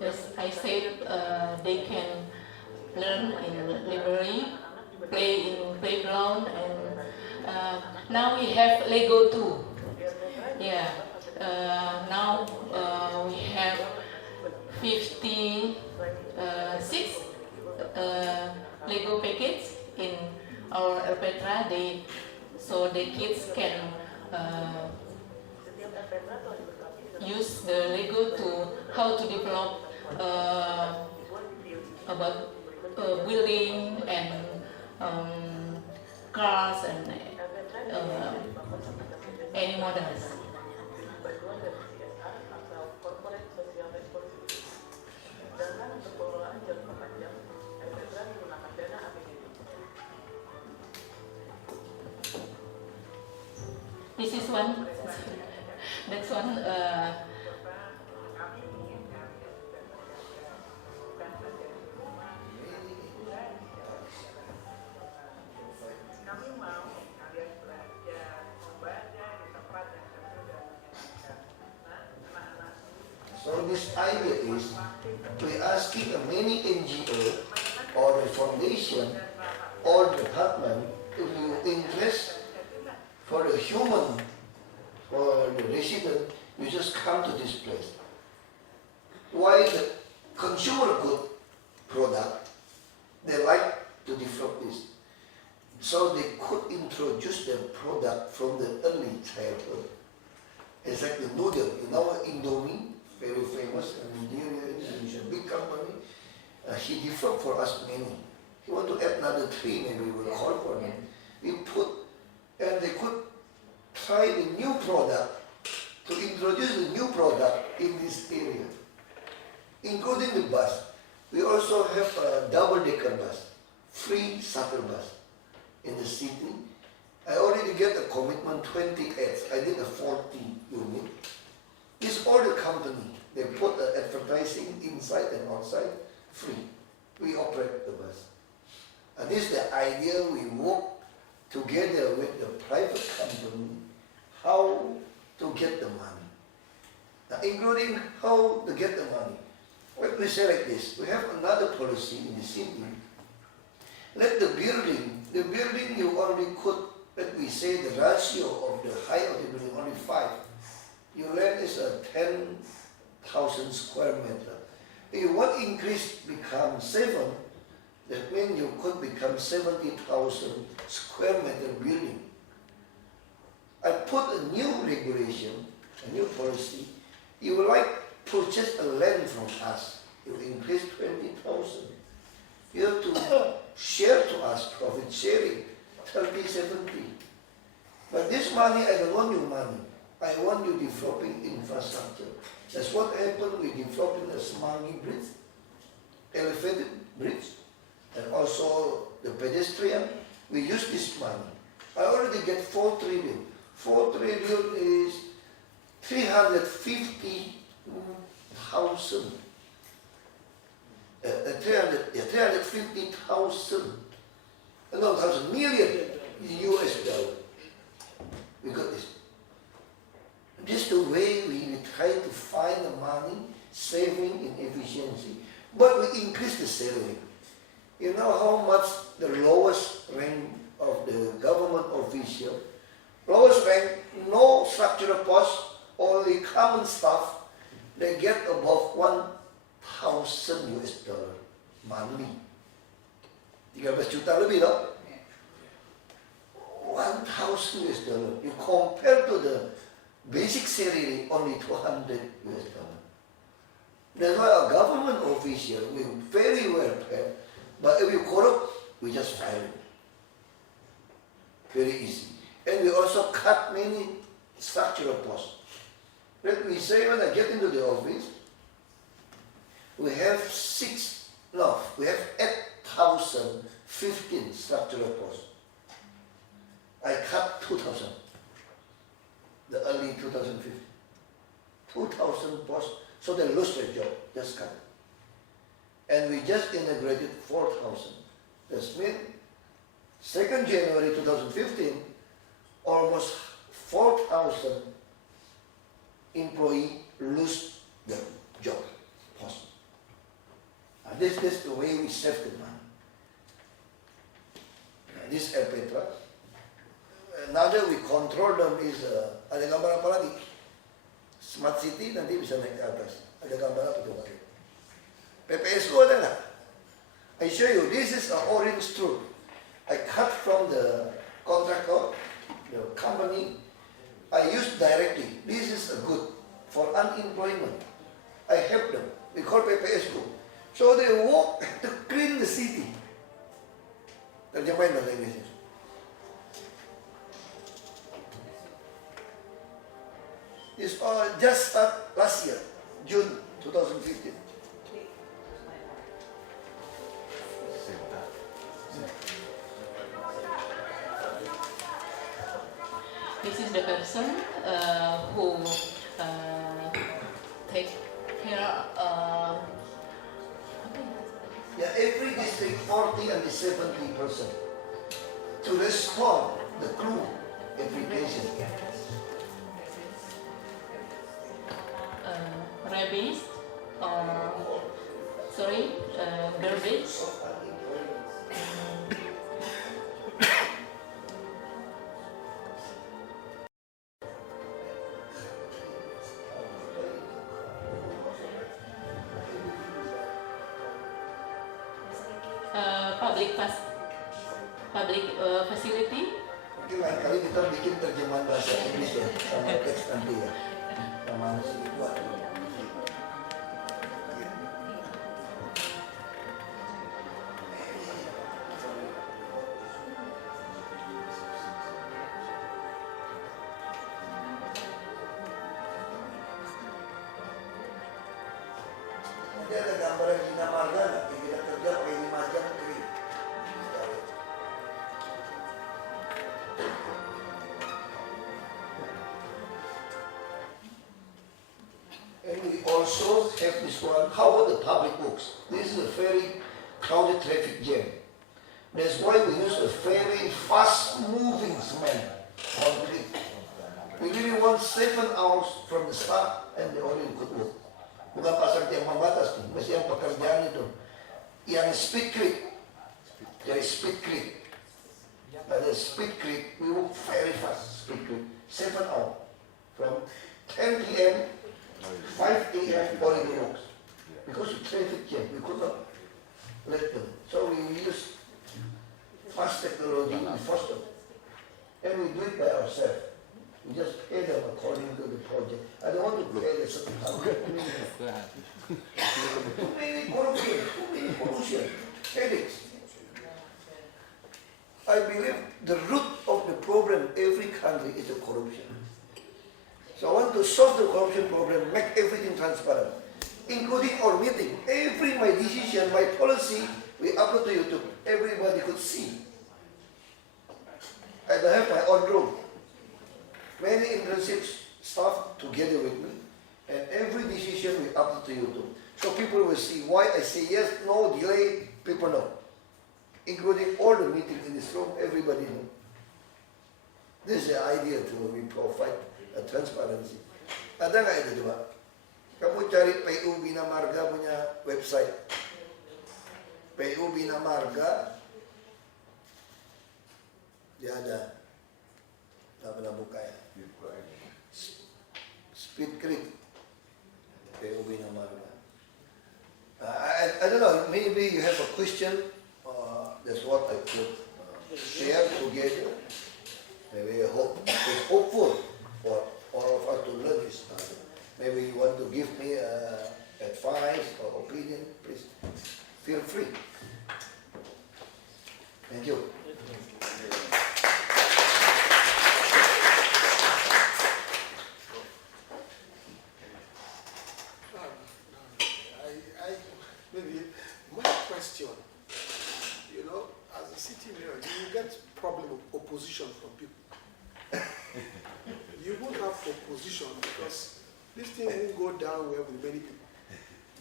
As I said, they can learn in library, play in playground, and now we have Lego too. Yeah. Now we have 56 Lego packets in our RPTRA. So the kids can use the Lego to how to develop about building and cars and any models. Bantuan dari CSR atau Corporate Social Responsibility. Sedangkan untuk pengelolaan jangka panjang, RPTRA menggunakan dana APBD. This is one. That's one. Kami mau kalian belajar membaca di tempat yang terbuka menyenangkan. Nah, anak-anak. So this idea is we asking many NGO or the foundation or department if you interest for the human, for the resident, you just come to this place. Why the consumer good product, they like to develop this. So they could introduce their product from the early childhood. It's like the noodle, you know, Indomie, very famous in Nigeria, Indonesia, big company. He developed for us many. He want to add another 3, maybe we will call for him. We put, and they could try the new product, to introduce the new product in this area, including the bus. We also have a double-decker bus, free shuttle bus in the city. I already get a commitment 28. I did a 40 unit. It's all the company. They put the advertising inside and outside, free. We operate the bus. And this is the idea. We work together with the private company, how to get the money. Now, including how to get the money. What we say like this, we have another policy in the city. Let the building you only could let me say the ratio of the height of the building only 5. Your land is a 10,000 square meter. If you want increase become 7, that means you could become 70,000 square meter building. I put a new regulation, a new policy. You would like purchase a land from us, you increase 20,000. You have to share to us, profit sharing, 30-70. But this money, I don't want your money. I want you developing infrastructure. That's what happened with developing the Semangi Bridge, elevated bridge, and also the pedestrian. We use this money. I already get 4 trillion. 4 trillion is 350,000. 350,000. No, 1,000 million US dollar. We got this. This is the way we try to find the money, saving in efficiency. But we increase the salary. You know how much the lowest rank of the government official, lowest rank, no structural post, only common staff, they get above 1,000 US dollar monthly. 13 juta lebih loh. 1,000 US dollar. You compare to the basic salary only 200 US dollar. That's why a government official will very well paid, but if you corrupt, we just fire you. Very easy. And we also cut many structural posts. Let me say when I get into the office, we have 8,015 structural posts. I cut 2,000. The early 2015. 2,000 posts, so they lose their job, just cut. And we just integrated 4,000. That's mean 2nd January 2015, almost 4,000 employees lose their job, post. And this is the way we save the money. This Petra. Now that we control them is, ada gambar apa lagi? Smart City nanti bisa naik ke atas. Ada gambar apa coba? PPSU ada nggak? I show you, this is an orange truth. I cut from the contractor, the company. I use directly. This is a good for unemployment. I help them. We call PPSU. So they work to clean the city. Terjemahin bahasa Inggrisnya. It's just start last year, June 2015. This is the person who take care of. Yeah, every district 40 and 70% to respond the clue application. Rabies or garbage. Public facility. Mungkin lain kali kita bikin terjemahan bahasa Inggris ya, sama teks nanti ya, sama si buat. Nanti ada gambar yang Cina Marga nggak? Kita kerja pakai 5 jam kering. And we also have this one, how about the public works? This is a very crowded traffic jam. That's why we use a very fast moving cement, concrete. We really want 7 hours from the start and the only could work. Bukan pasar yang membatas nih, mesti yang pekerjaan itu. Yang speed creep, jadi speed creep. But the Speed Creek, we work very fast, Speed Creek, 7 hours. From 10 p.m., 5 a.m. already works. Because of traffic jam, we could not let them. So we use fast technology and faster. And we do it by ourselves. We just pay them according to the project. I don't want to pay a certain amount. Too many corruption, headaches. I believe the root of the problem in every country is the corruption. So I want to solve the corruption problem, make everything transparent, including our meeting. Every my decision, my policy, we upload to YouTube. Everybody could see. I don't have my own room. Many internship staff together with me, and every decision we upload to YouTube. So people will see why I say yes, no, delay, people know. Including all the meetings in this room, everybody knows. This is the idea to we provide a transparency. Ada nggak itu coba? Kamu cari PU Bina Marga punya website. PU Bina Marga, dia ada. Nggak pernah buka ya. Speed Creek, PU Bina Marga. I don't know, maybe you have a question. That's what I could share together. Maybe it's hopeful for all of us to learn this. Maybe you want to give me advice or opinion, please feel free. Thank you. Maybe my question, you know, as a city mayor, you get problem of opposition from people. You won't have opposition because this thing won't go down well with many people.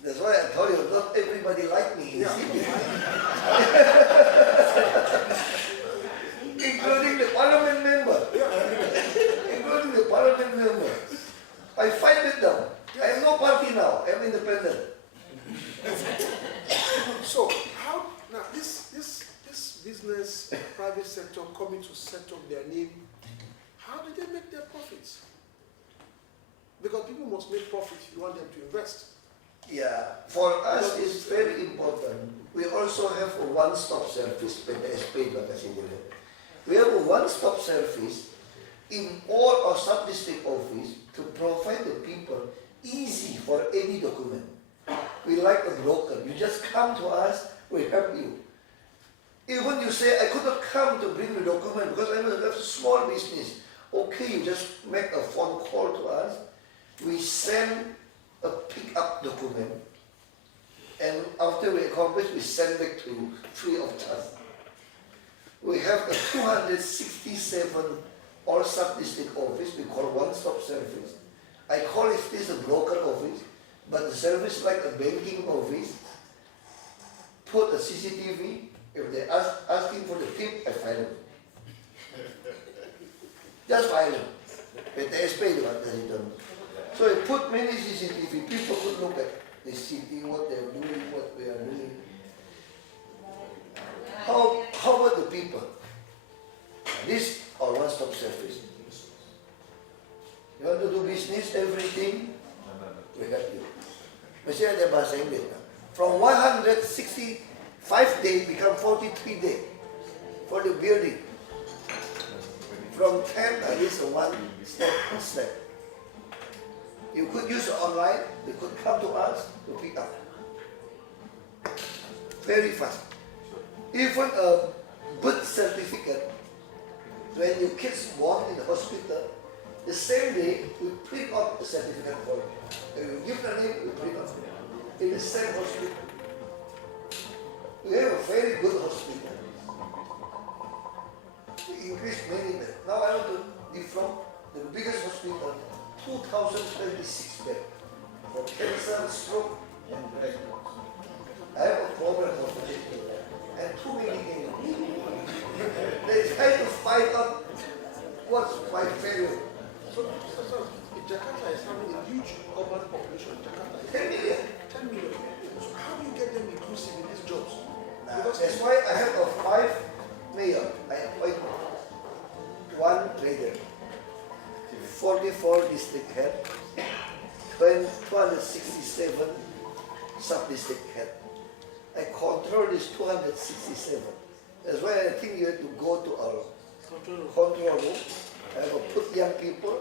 That's why I told you, not everybody like me in the city. Including the parliament member. Including the parliament member. I fight with them. I have no party now. I'm independent. So how now this business private sector coming to set up their name, how do they make their profits? Because people must make profit if you want them to invest. Yeah, for us it's very important. We also have a one-stop service, PTSP. We have a one-stop service in all our sub-district office to provide the people easy for any document. We like a broker. You just come to us, we help you. Even you say, I could not come to bring the document because I have a small business. Okay, you just make a phone call to us. We send a pick-up document. And after we accomplish, we send back to you free of charge. We have a 267 all sub-district office. We call one-stop service. I call it this a broker office. But the service like a banking office, put a CCTV, if they're asking for the tip, I file them. Just file them. PTSP, so I put many CCTV, people could look at the city, what they're doing, what we are doing. How about the people? This our one-stop service. You want to do business, everything, we help you. Mesti ada bahasa Inggris. From 165 days become 43 days for the building. From 10 at least one step. You could use online, you could come to us to pick up. Very fast. Even a birth certificate, when your kids born in the hospital, the same day we print out the certificate for you. You give the name, we print out in the same hospital. We have a very good hospital. We increased many beds. Now I want to be from the biggest hospital, 2,026 beds for cancer, stroke, and breast. I have a problem of fertility and too many things. They try to find out what's my failure. So Jakarta is having a huge urban population. Jakarta is 10 million. 10 million. So how do you get them inclusive in these jobs? That's why I have a 5 mayor, I appoint one trader, 44 district head, 267 sub-district head. I control this 267. That's why I think you have to go to our control room. I have put young people,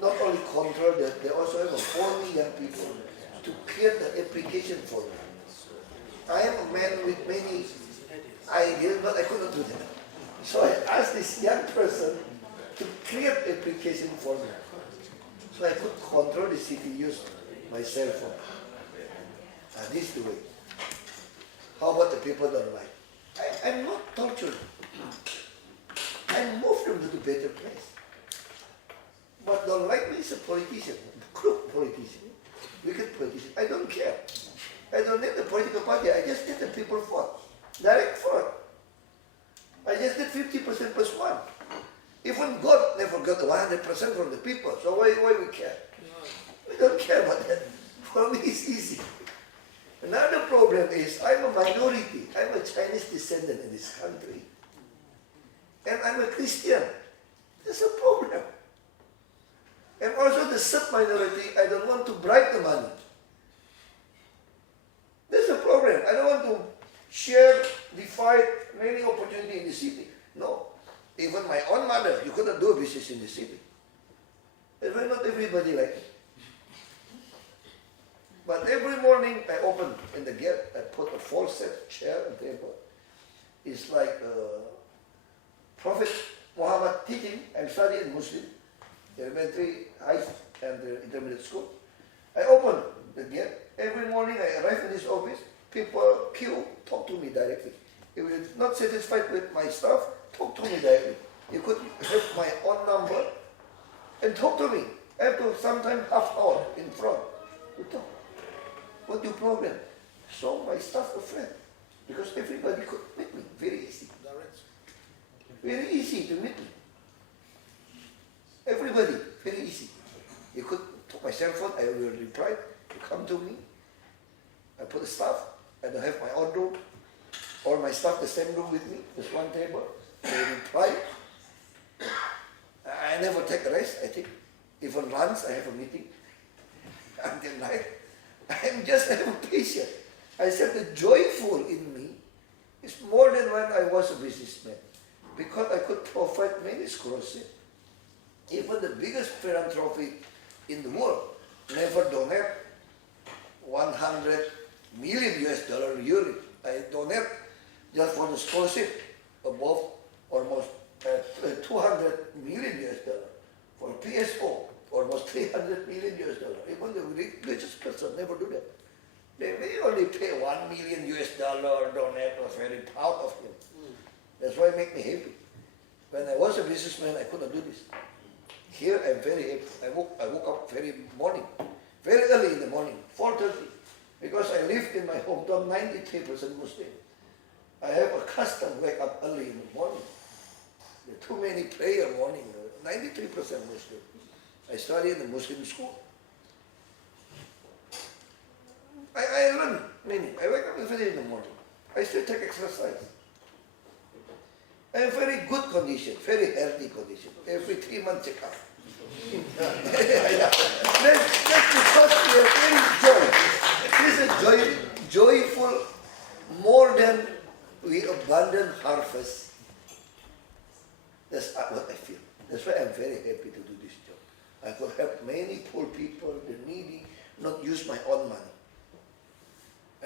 not only control that, they also have a 40 young people to create the application for you. I am a man with many ideas, but I could not do that. So I asked this young person to create application for me. So I could control the city, use my cell phone. This is the way. How about the people don't like? I'm not tortured. I moved them to the better place. But don't like me is a politician, crook politician, wicked politician. I don't care. I don't need the political party. I just need the people vote. Direct vote. I just did 50% plus 1. Even God never got 100% from the people. So why we care? We don't care about that. For me, it's easy. Another problem is I'm a minority. I'm a Chinese descendant in this country. And I'm a Christian. There's a problem. And also the sub-minority, I don't want to bribe the money. There's a problem. I don't want to share, divide many opportunities in the city. No. Even my own mother, you couldn't do business in the city. That's why not everybody like it. But every morning I open in the gate, I put a 4-set chair and table. It's like Prophet Muhammad teaching. I'm studying Muslim, elementary, high, and intermediate school. I open the gate. Every morning I arrive in this office, people queue, talk to me directly. If you're not satisfied with my stuff, talk to me directly. You could have my own number and talk to me. I have to sometimes half hour in front to talk. What's your problem? So my staff are friends. Because everybody could meet me very easy. Very easy to meet me. Everybody, very easy. You could talk my cell phone, I will reply. You come to me. I put the staff. I don't have my own room. All my staff the same room with me. There's one table. They reply. I never take a rest, I think. Even lunch, I have a meeting until night. I'm just a patient. I said the joyful in me is more than when I was a businessman. Because I could provide many scholarships. Even the biggest philanthropy in the world never donate 100 million US dollar yearly. I donate just for the scholarship above almost 200 million US dollar. For PSO, almost 300 million US dollar. Even the richest person never do that. They may only pay 1 million US dollar donate. I was very proud of him. That's why it makes me happy. When I was a businessman, I couldn't do this. Here I'm very happy. I woke up very early in the morning, 4:30, because I lived in my hometown 93% Muslim. I have a custom wake up early in the morning. There are too many prayer morning, 93% Muslim. I study in the Muslim school. I learn many. I wake up every day in the morning. I still take exercise. I am very good condition, very healthy condition. Every 3 months check up. That's because we are very joy. This is joyful more than we abandon harvest. That's what I feel. That's why I'm very happy to do this job. I could help many poor people, the needy, not use my own money.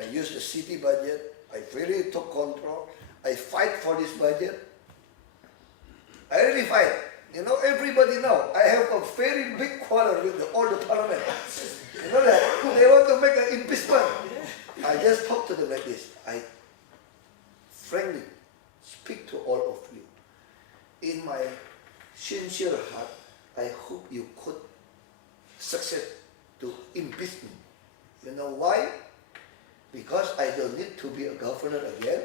I use the city budget. I really took control. I fight for this budget. I really fight. You know, everybody know I have a very big quarrel with all the parliament. You know that? They want to make an impeachment. I just talk to them like this. I frankly speak to all of you. In my sincere heart, I hope you could succeed to impeach me. You know why? Because I don't need to be a governor again.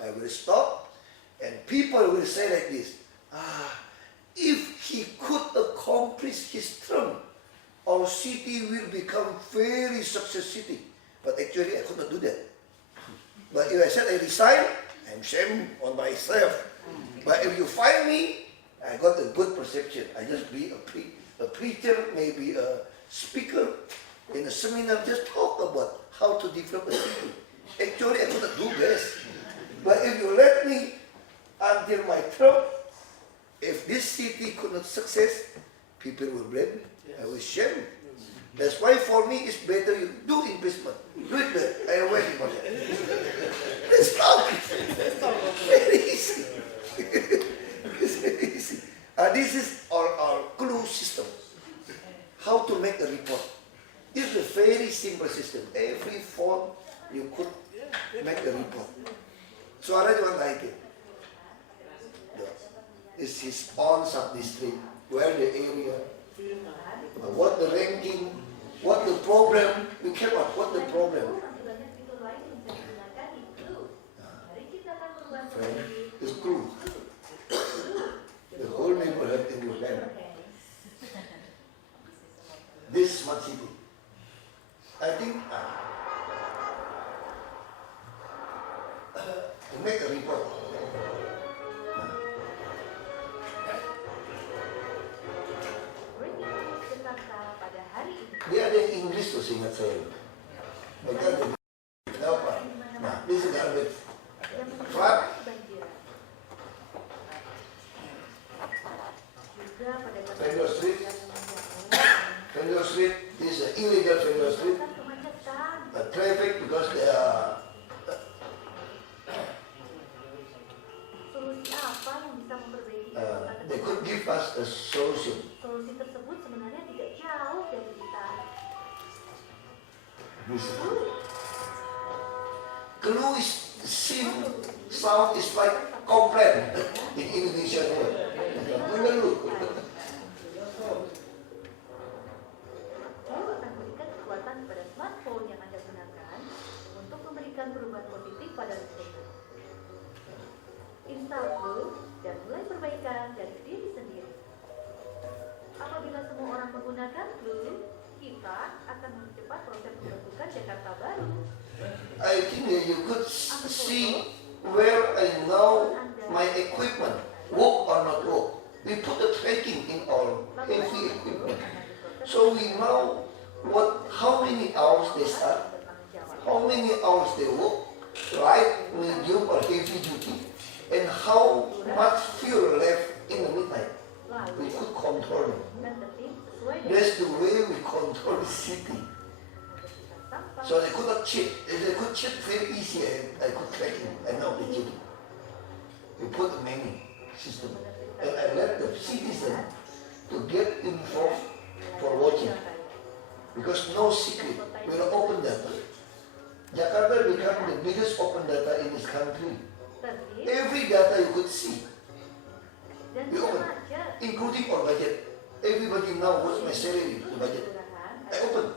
I will stop, and people will say like this, if he could accomplish his term, our city will become very success city. But actually I could not do that. But if I said I resign, I'm ashamed on myself. But if you find me, I got a good perception. I just be a preacher, maybe a speaker in a seminar, just talk about how to develop a city. Actually, I couldn't do best. But if you let me until my term, if this city could not success, people will blame me. I will shame. That's why for me it's better you do investment. Do it there. I am waiting for that. Let's talk. Very easy. It's very easy. This is our clue system. How to make a report. It's a very simple system. Every form you could make a report. So I don't like it. This is on sub-district, where the area, what the ranking, what the problem, we came up, what the problem. It's clue. The whole neighborhood in your land. This smart city. I think to make a report. Dia ada yang English tuh seingat saya. Mereka ada apa? Nah, this is garbage. Flat. Vendor Street. Vendor Street is an illegal vendor street. Traffic because they are. They could give us a solution. Solusi tersebut sebenarnya tidak jauh dari kita. Clue is sound is like complaint in Indonesia. Mengeluh. Clue akan memberikan kekuatan kepada smartphone yang Anda gunakan untuk memberikan perubahan positif pada lingkungan. Install Clue dan mulai perbaikan dari diri sendiri. Apabila semua orang menggunakan Clue, kita akan mempercepat proses pembentukan Jakarta baru. I think that you could see where I know my equipment work or not work. We put the tracking in our heavy equipment, so we know how many hours they start, how many hours they work, light, medium, or heavy duty, and how much fuel left in the midnight. We could control it. That's the way we control the city. So they could not cheat. If they could cheat very easy, I could track him. I know they cheated. We put a menu system. And I let the citizen to get involved for watching. Because no secret. We're open data. Jakarta became the biggest open data in this country. Every data you could see. We open, including our budget. Everybody now what's my salary, the budget. I open.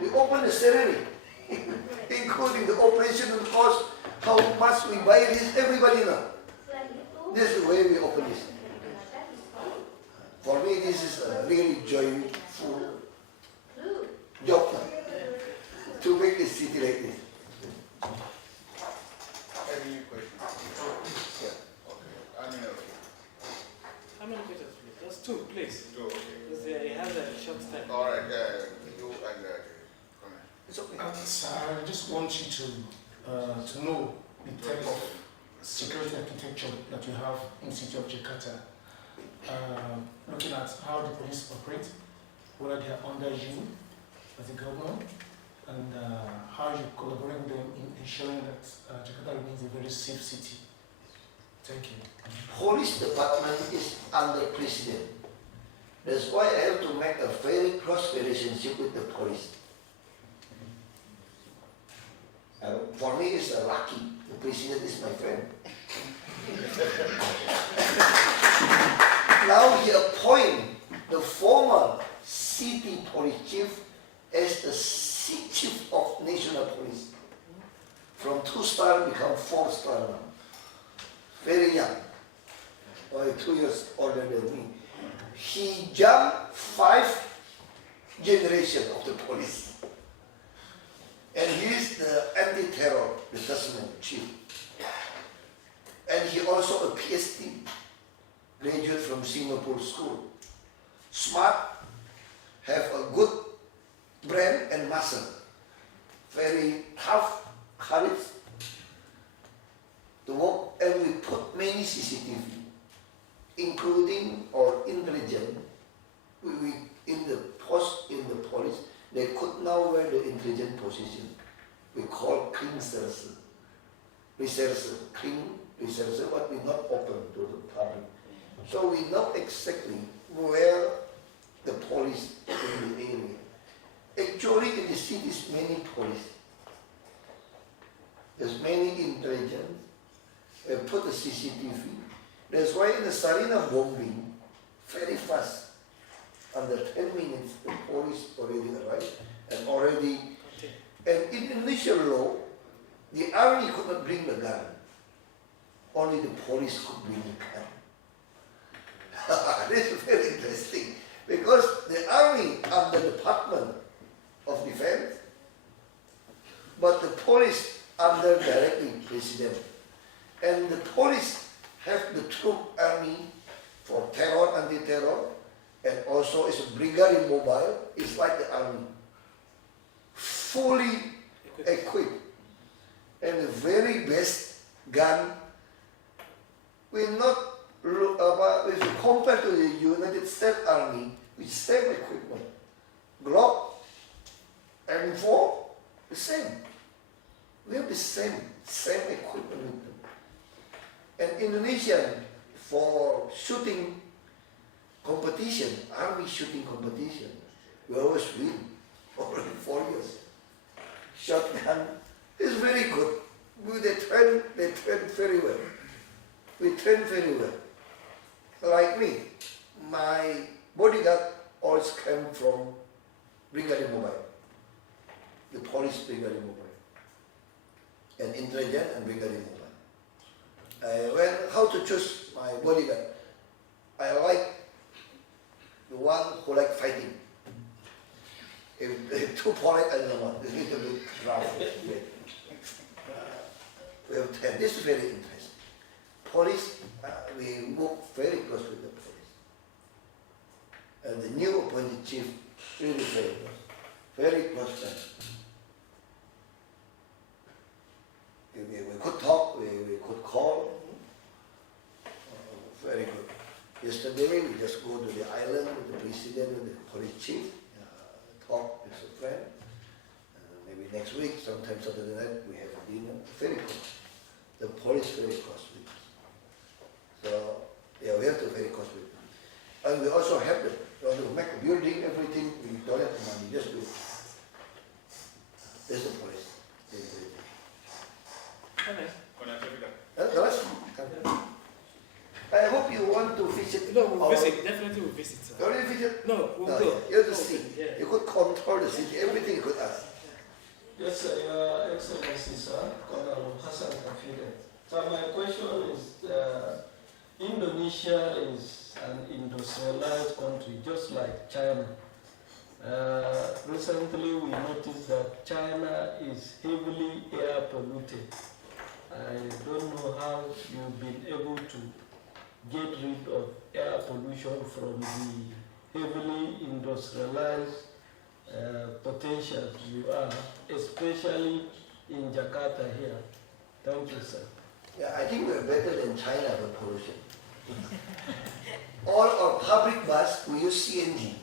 We open the salary, including the operational cost, how much we buy this, everybody know. This is the way we open this. For me, this is a really joyful job to make this city like this. Any questions? Yeah. Okay. How many questions, please? Just two, please. Two, okay. Because he has a short time. All right, you and it's okay. I just want you to know the type of security architecture that we have in the city of Jakarta. Looking at how the police operate, whether they are under you as a governor, and how you collaborate with them in ensuring that Jakarta remains a very safe city. Thank you. Police department is under president. That's why I have to make a very close relationship with the police. For me, it's lucky. The president is my friend. Now he appoints the former city police chief as the chief of national police. From 2-star become 4-star now. Very young, only 2 years older than me. He jumped 5 generations of the police. And he is the anti-terror detachment chief. And he also a PhD, graduate from Singapore School. Smart, have a good brain and muscle. Very tough, courage to work, and we put many CCTV, including our intelligence. We in the post, in the police, they could now wear the intelligent position. We call clean research, clean research, but we not open to the public. So we know exactly where the police in the area. Actually, in the cities, many police. There's many intelligence. We put the CCTV. That's why in the Sarina bombing, very fast, under 10 minutes, the police already arrived and already. And in Indonesian law, the army could not bring the gun. Only the police could bring the gun. This is very interesting because the army are the Department of Defense, but the police under directly president. And the police have the troop army for terror, anti-terror, and also it's a brigade mobile. It's like the army, fully equipped, and the very best gun. We're not if you compare to the United States Army with same equipment, Glock, M4, the same. We have the same equipment with them. And Indonesian for shooting competition, army shooting competition, we always win. Already 4 years. Shotgun is very good. They train very well. We train very well. Like me, my bodyguard always came from Brigade Mobile, the police Brigade Mobile, and intelligence and Brigade Mobile. How to choose my bodyguard? I like the one who like fighting. If too polite, I don't want. It's a little bit rough. We have 10. This is very interesting. Police, we work very close with the police. And the new appointed chief, really very close friend. We could talk, we could call. Very good. Yesterday, we just go to the island with the president and the police chief, talk with a friend. Maybe next week, sometime Saturday night, we have a dinner. Very close. The police very close with us. So, yeah, we have to very close with them. And we also have them. We want to make a building, everything, we don't have the money, just do it. There's the police. I hope you want to visit. No, we'll visit. Definitely we'll visit, sir. You already visit? No, we'll go. You have to see. Yeah. You could control the city, everything you could ask. Yes, sir, Your Excellency, sir, Colonel Hassan Kafide. So my question is, Indonesia is an industrialized country, just like China. Recently, we noticed that China is heavily air polluted. I don't know how you've been able to get rid of air pollution from the heavily industrialized potential you are, especially in Jakarta here. Thank you, sir. Yeah, I think we're better than China with pollution. All our public bus, we use CNG,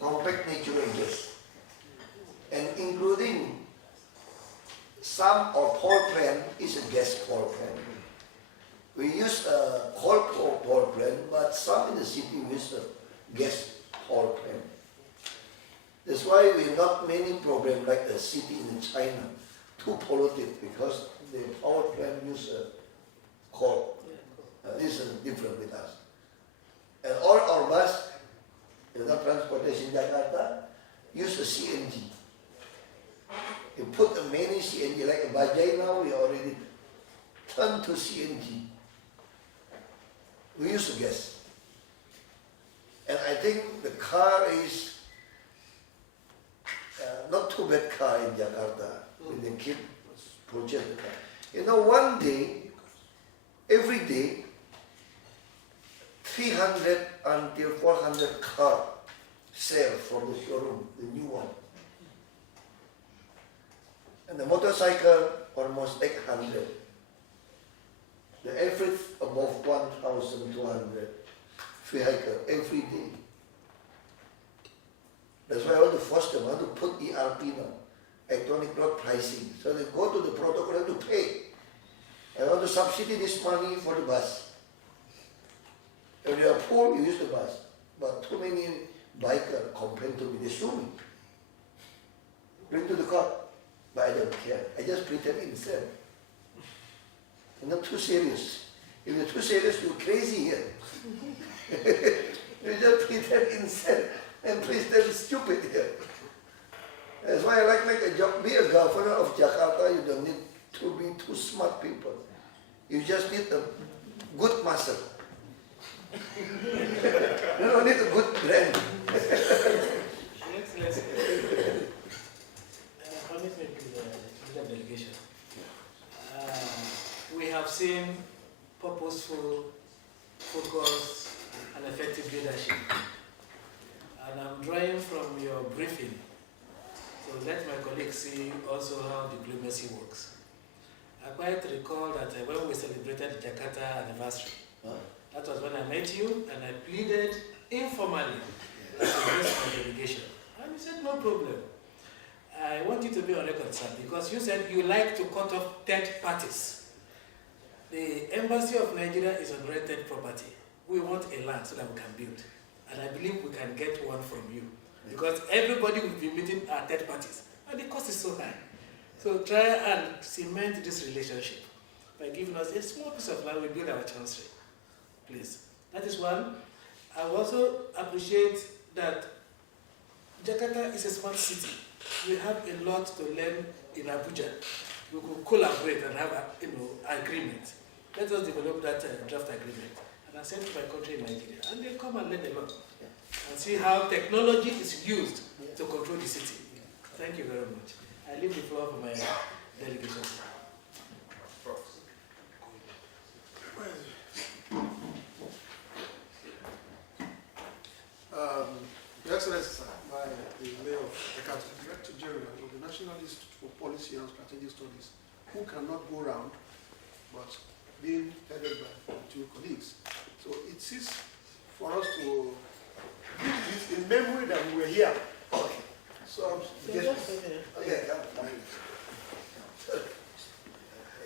compact natural gas, and including some of power plant is a gas power plant. We use a coal power plant, but some in the city use a gas power plant. That's why we not many problems like a city in China, too polluted because the power plant use coal. This is different with us. And all our bus, the transportation in Jakarta, use a CNG. You put a many CNG, like a Bajaj now, we already turned to CNG. We use gas. And I think the car is not too bad car in Jakarta. when they keep project. You know, one day, every day, 300 until 400 cars sell from the showroom, the new one. And the motorcycle, almost 800. The average above 1,200 vehicle every day. That's why I want to force them, I want to put ERP now, electronic lot pricing. So they go to the protocol, have to pay. I want to subsidy this money for the bus. If you are poor, you use the bus. But too many bikers complain to me, they sue me. Bring to the court. But I don't care. I just pretend innocent. I'm not too serious. If you're too serious, you're crazy here. You just pretend innocent and pretend stupid here. That's why I like make a job. Be a governor of Jakarta, you don't need to be too smart people. You just need a good muscle. You don't need a good brain. Delegation. We have seen purposeful, focused, and effective leadership. And I'm drawing from your briefing. So let my colleagues see also how diplomacy works. I quite recall that when we celebrated the Jakarta anniversary, that was when I met you and I pleaded informally to raise my delegation. And you said, no problem. I want you to be on record, sir, because you said you like to cut off third parties. The Embassy of Nigeria is on rented property. We want a land so that we can build. And I believe we can get one from you. Because everybody will be meeting our third parties. And the cost is so high. So try and cement this relationship by giving us a small piece of land. We build our chancery. Please. That is one. I also appreciate that Jakarta is a smart city. We have a lot to learn in Abuja. We could collaborate and have agreement. Let us develop that draft agreement. And I send to my country in Nigeria. And they come and learn a lot. And see how technology is used to control the city. Thank you very much. I leave the floor for my delegation. Your Excellency, by the Mayor of Jakarta, Director General of the National Institute for Policy and Strategic Studies, who cannot go round, but being headed by two colleagues. So it is for us to give this in memory that we were here. Okay. So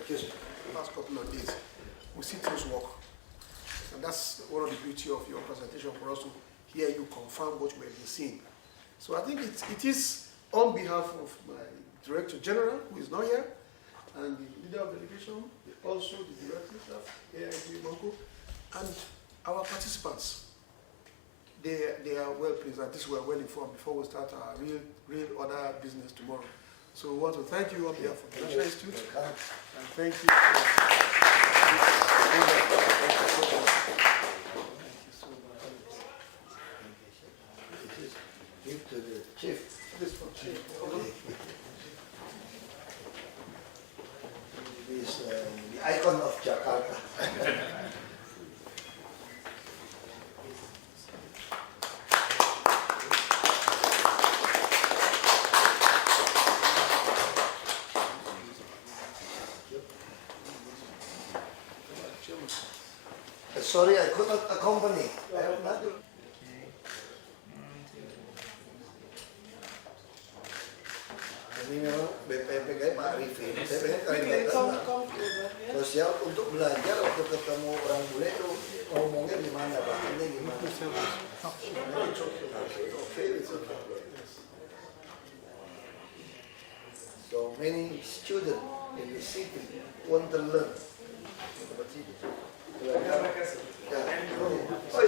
just the last couple of days, we see things work. And that's one of the beauty of your presentation for us to hear you confirm what we have been seeing. So I think it is on behalf of my Director General, who is not here, and the leader of the delegation, also the Director of AIG Banco, and our participants. They are well pleased, at least we are well informed before we start our real other business tomorrow. So we want to thank you on behalf of the National Institute, and thank you Give to the chief. This for chief. Okay. He's the icon of Jakarta. Sorry, I could not accompany. I have not. Ini memang BPPK Pak Arifin. BPPK sosial untuk belajar waktu ketemu orang bule itu ngomongnya gimana, bahannya gimana. So many students in the city want to learn. Oh,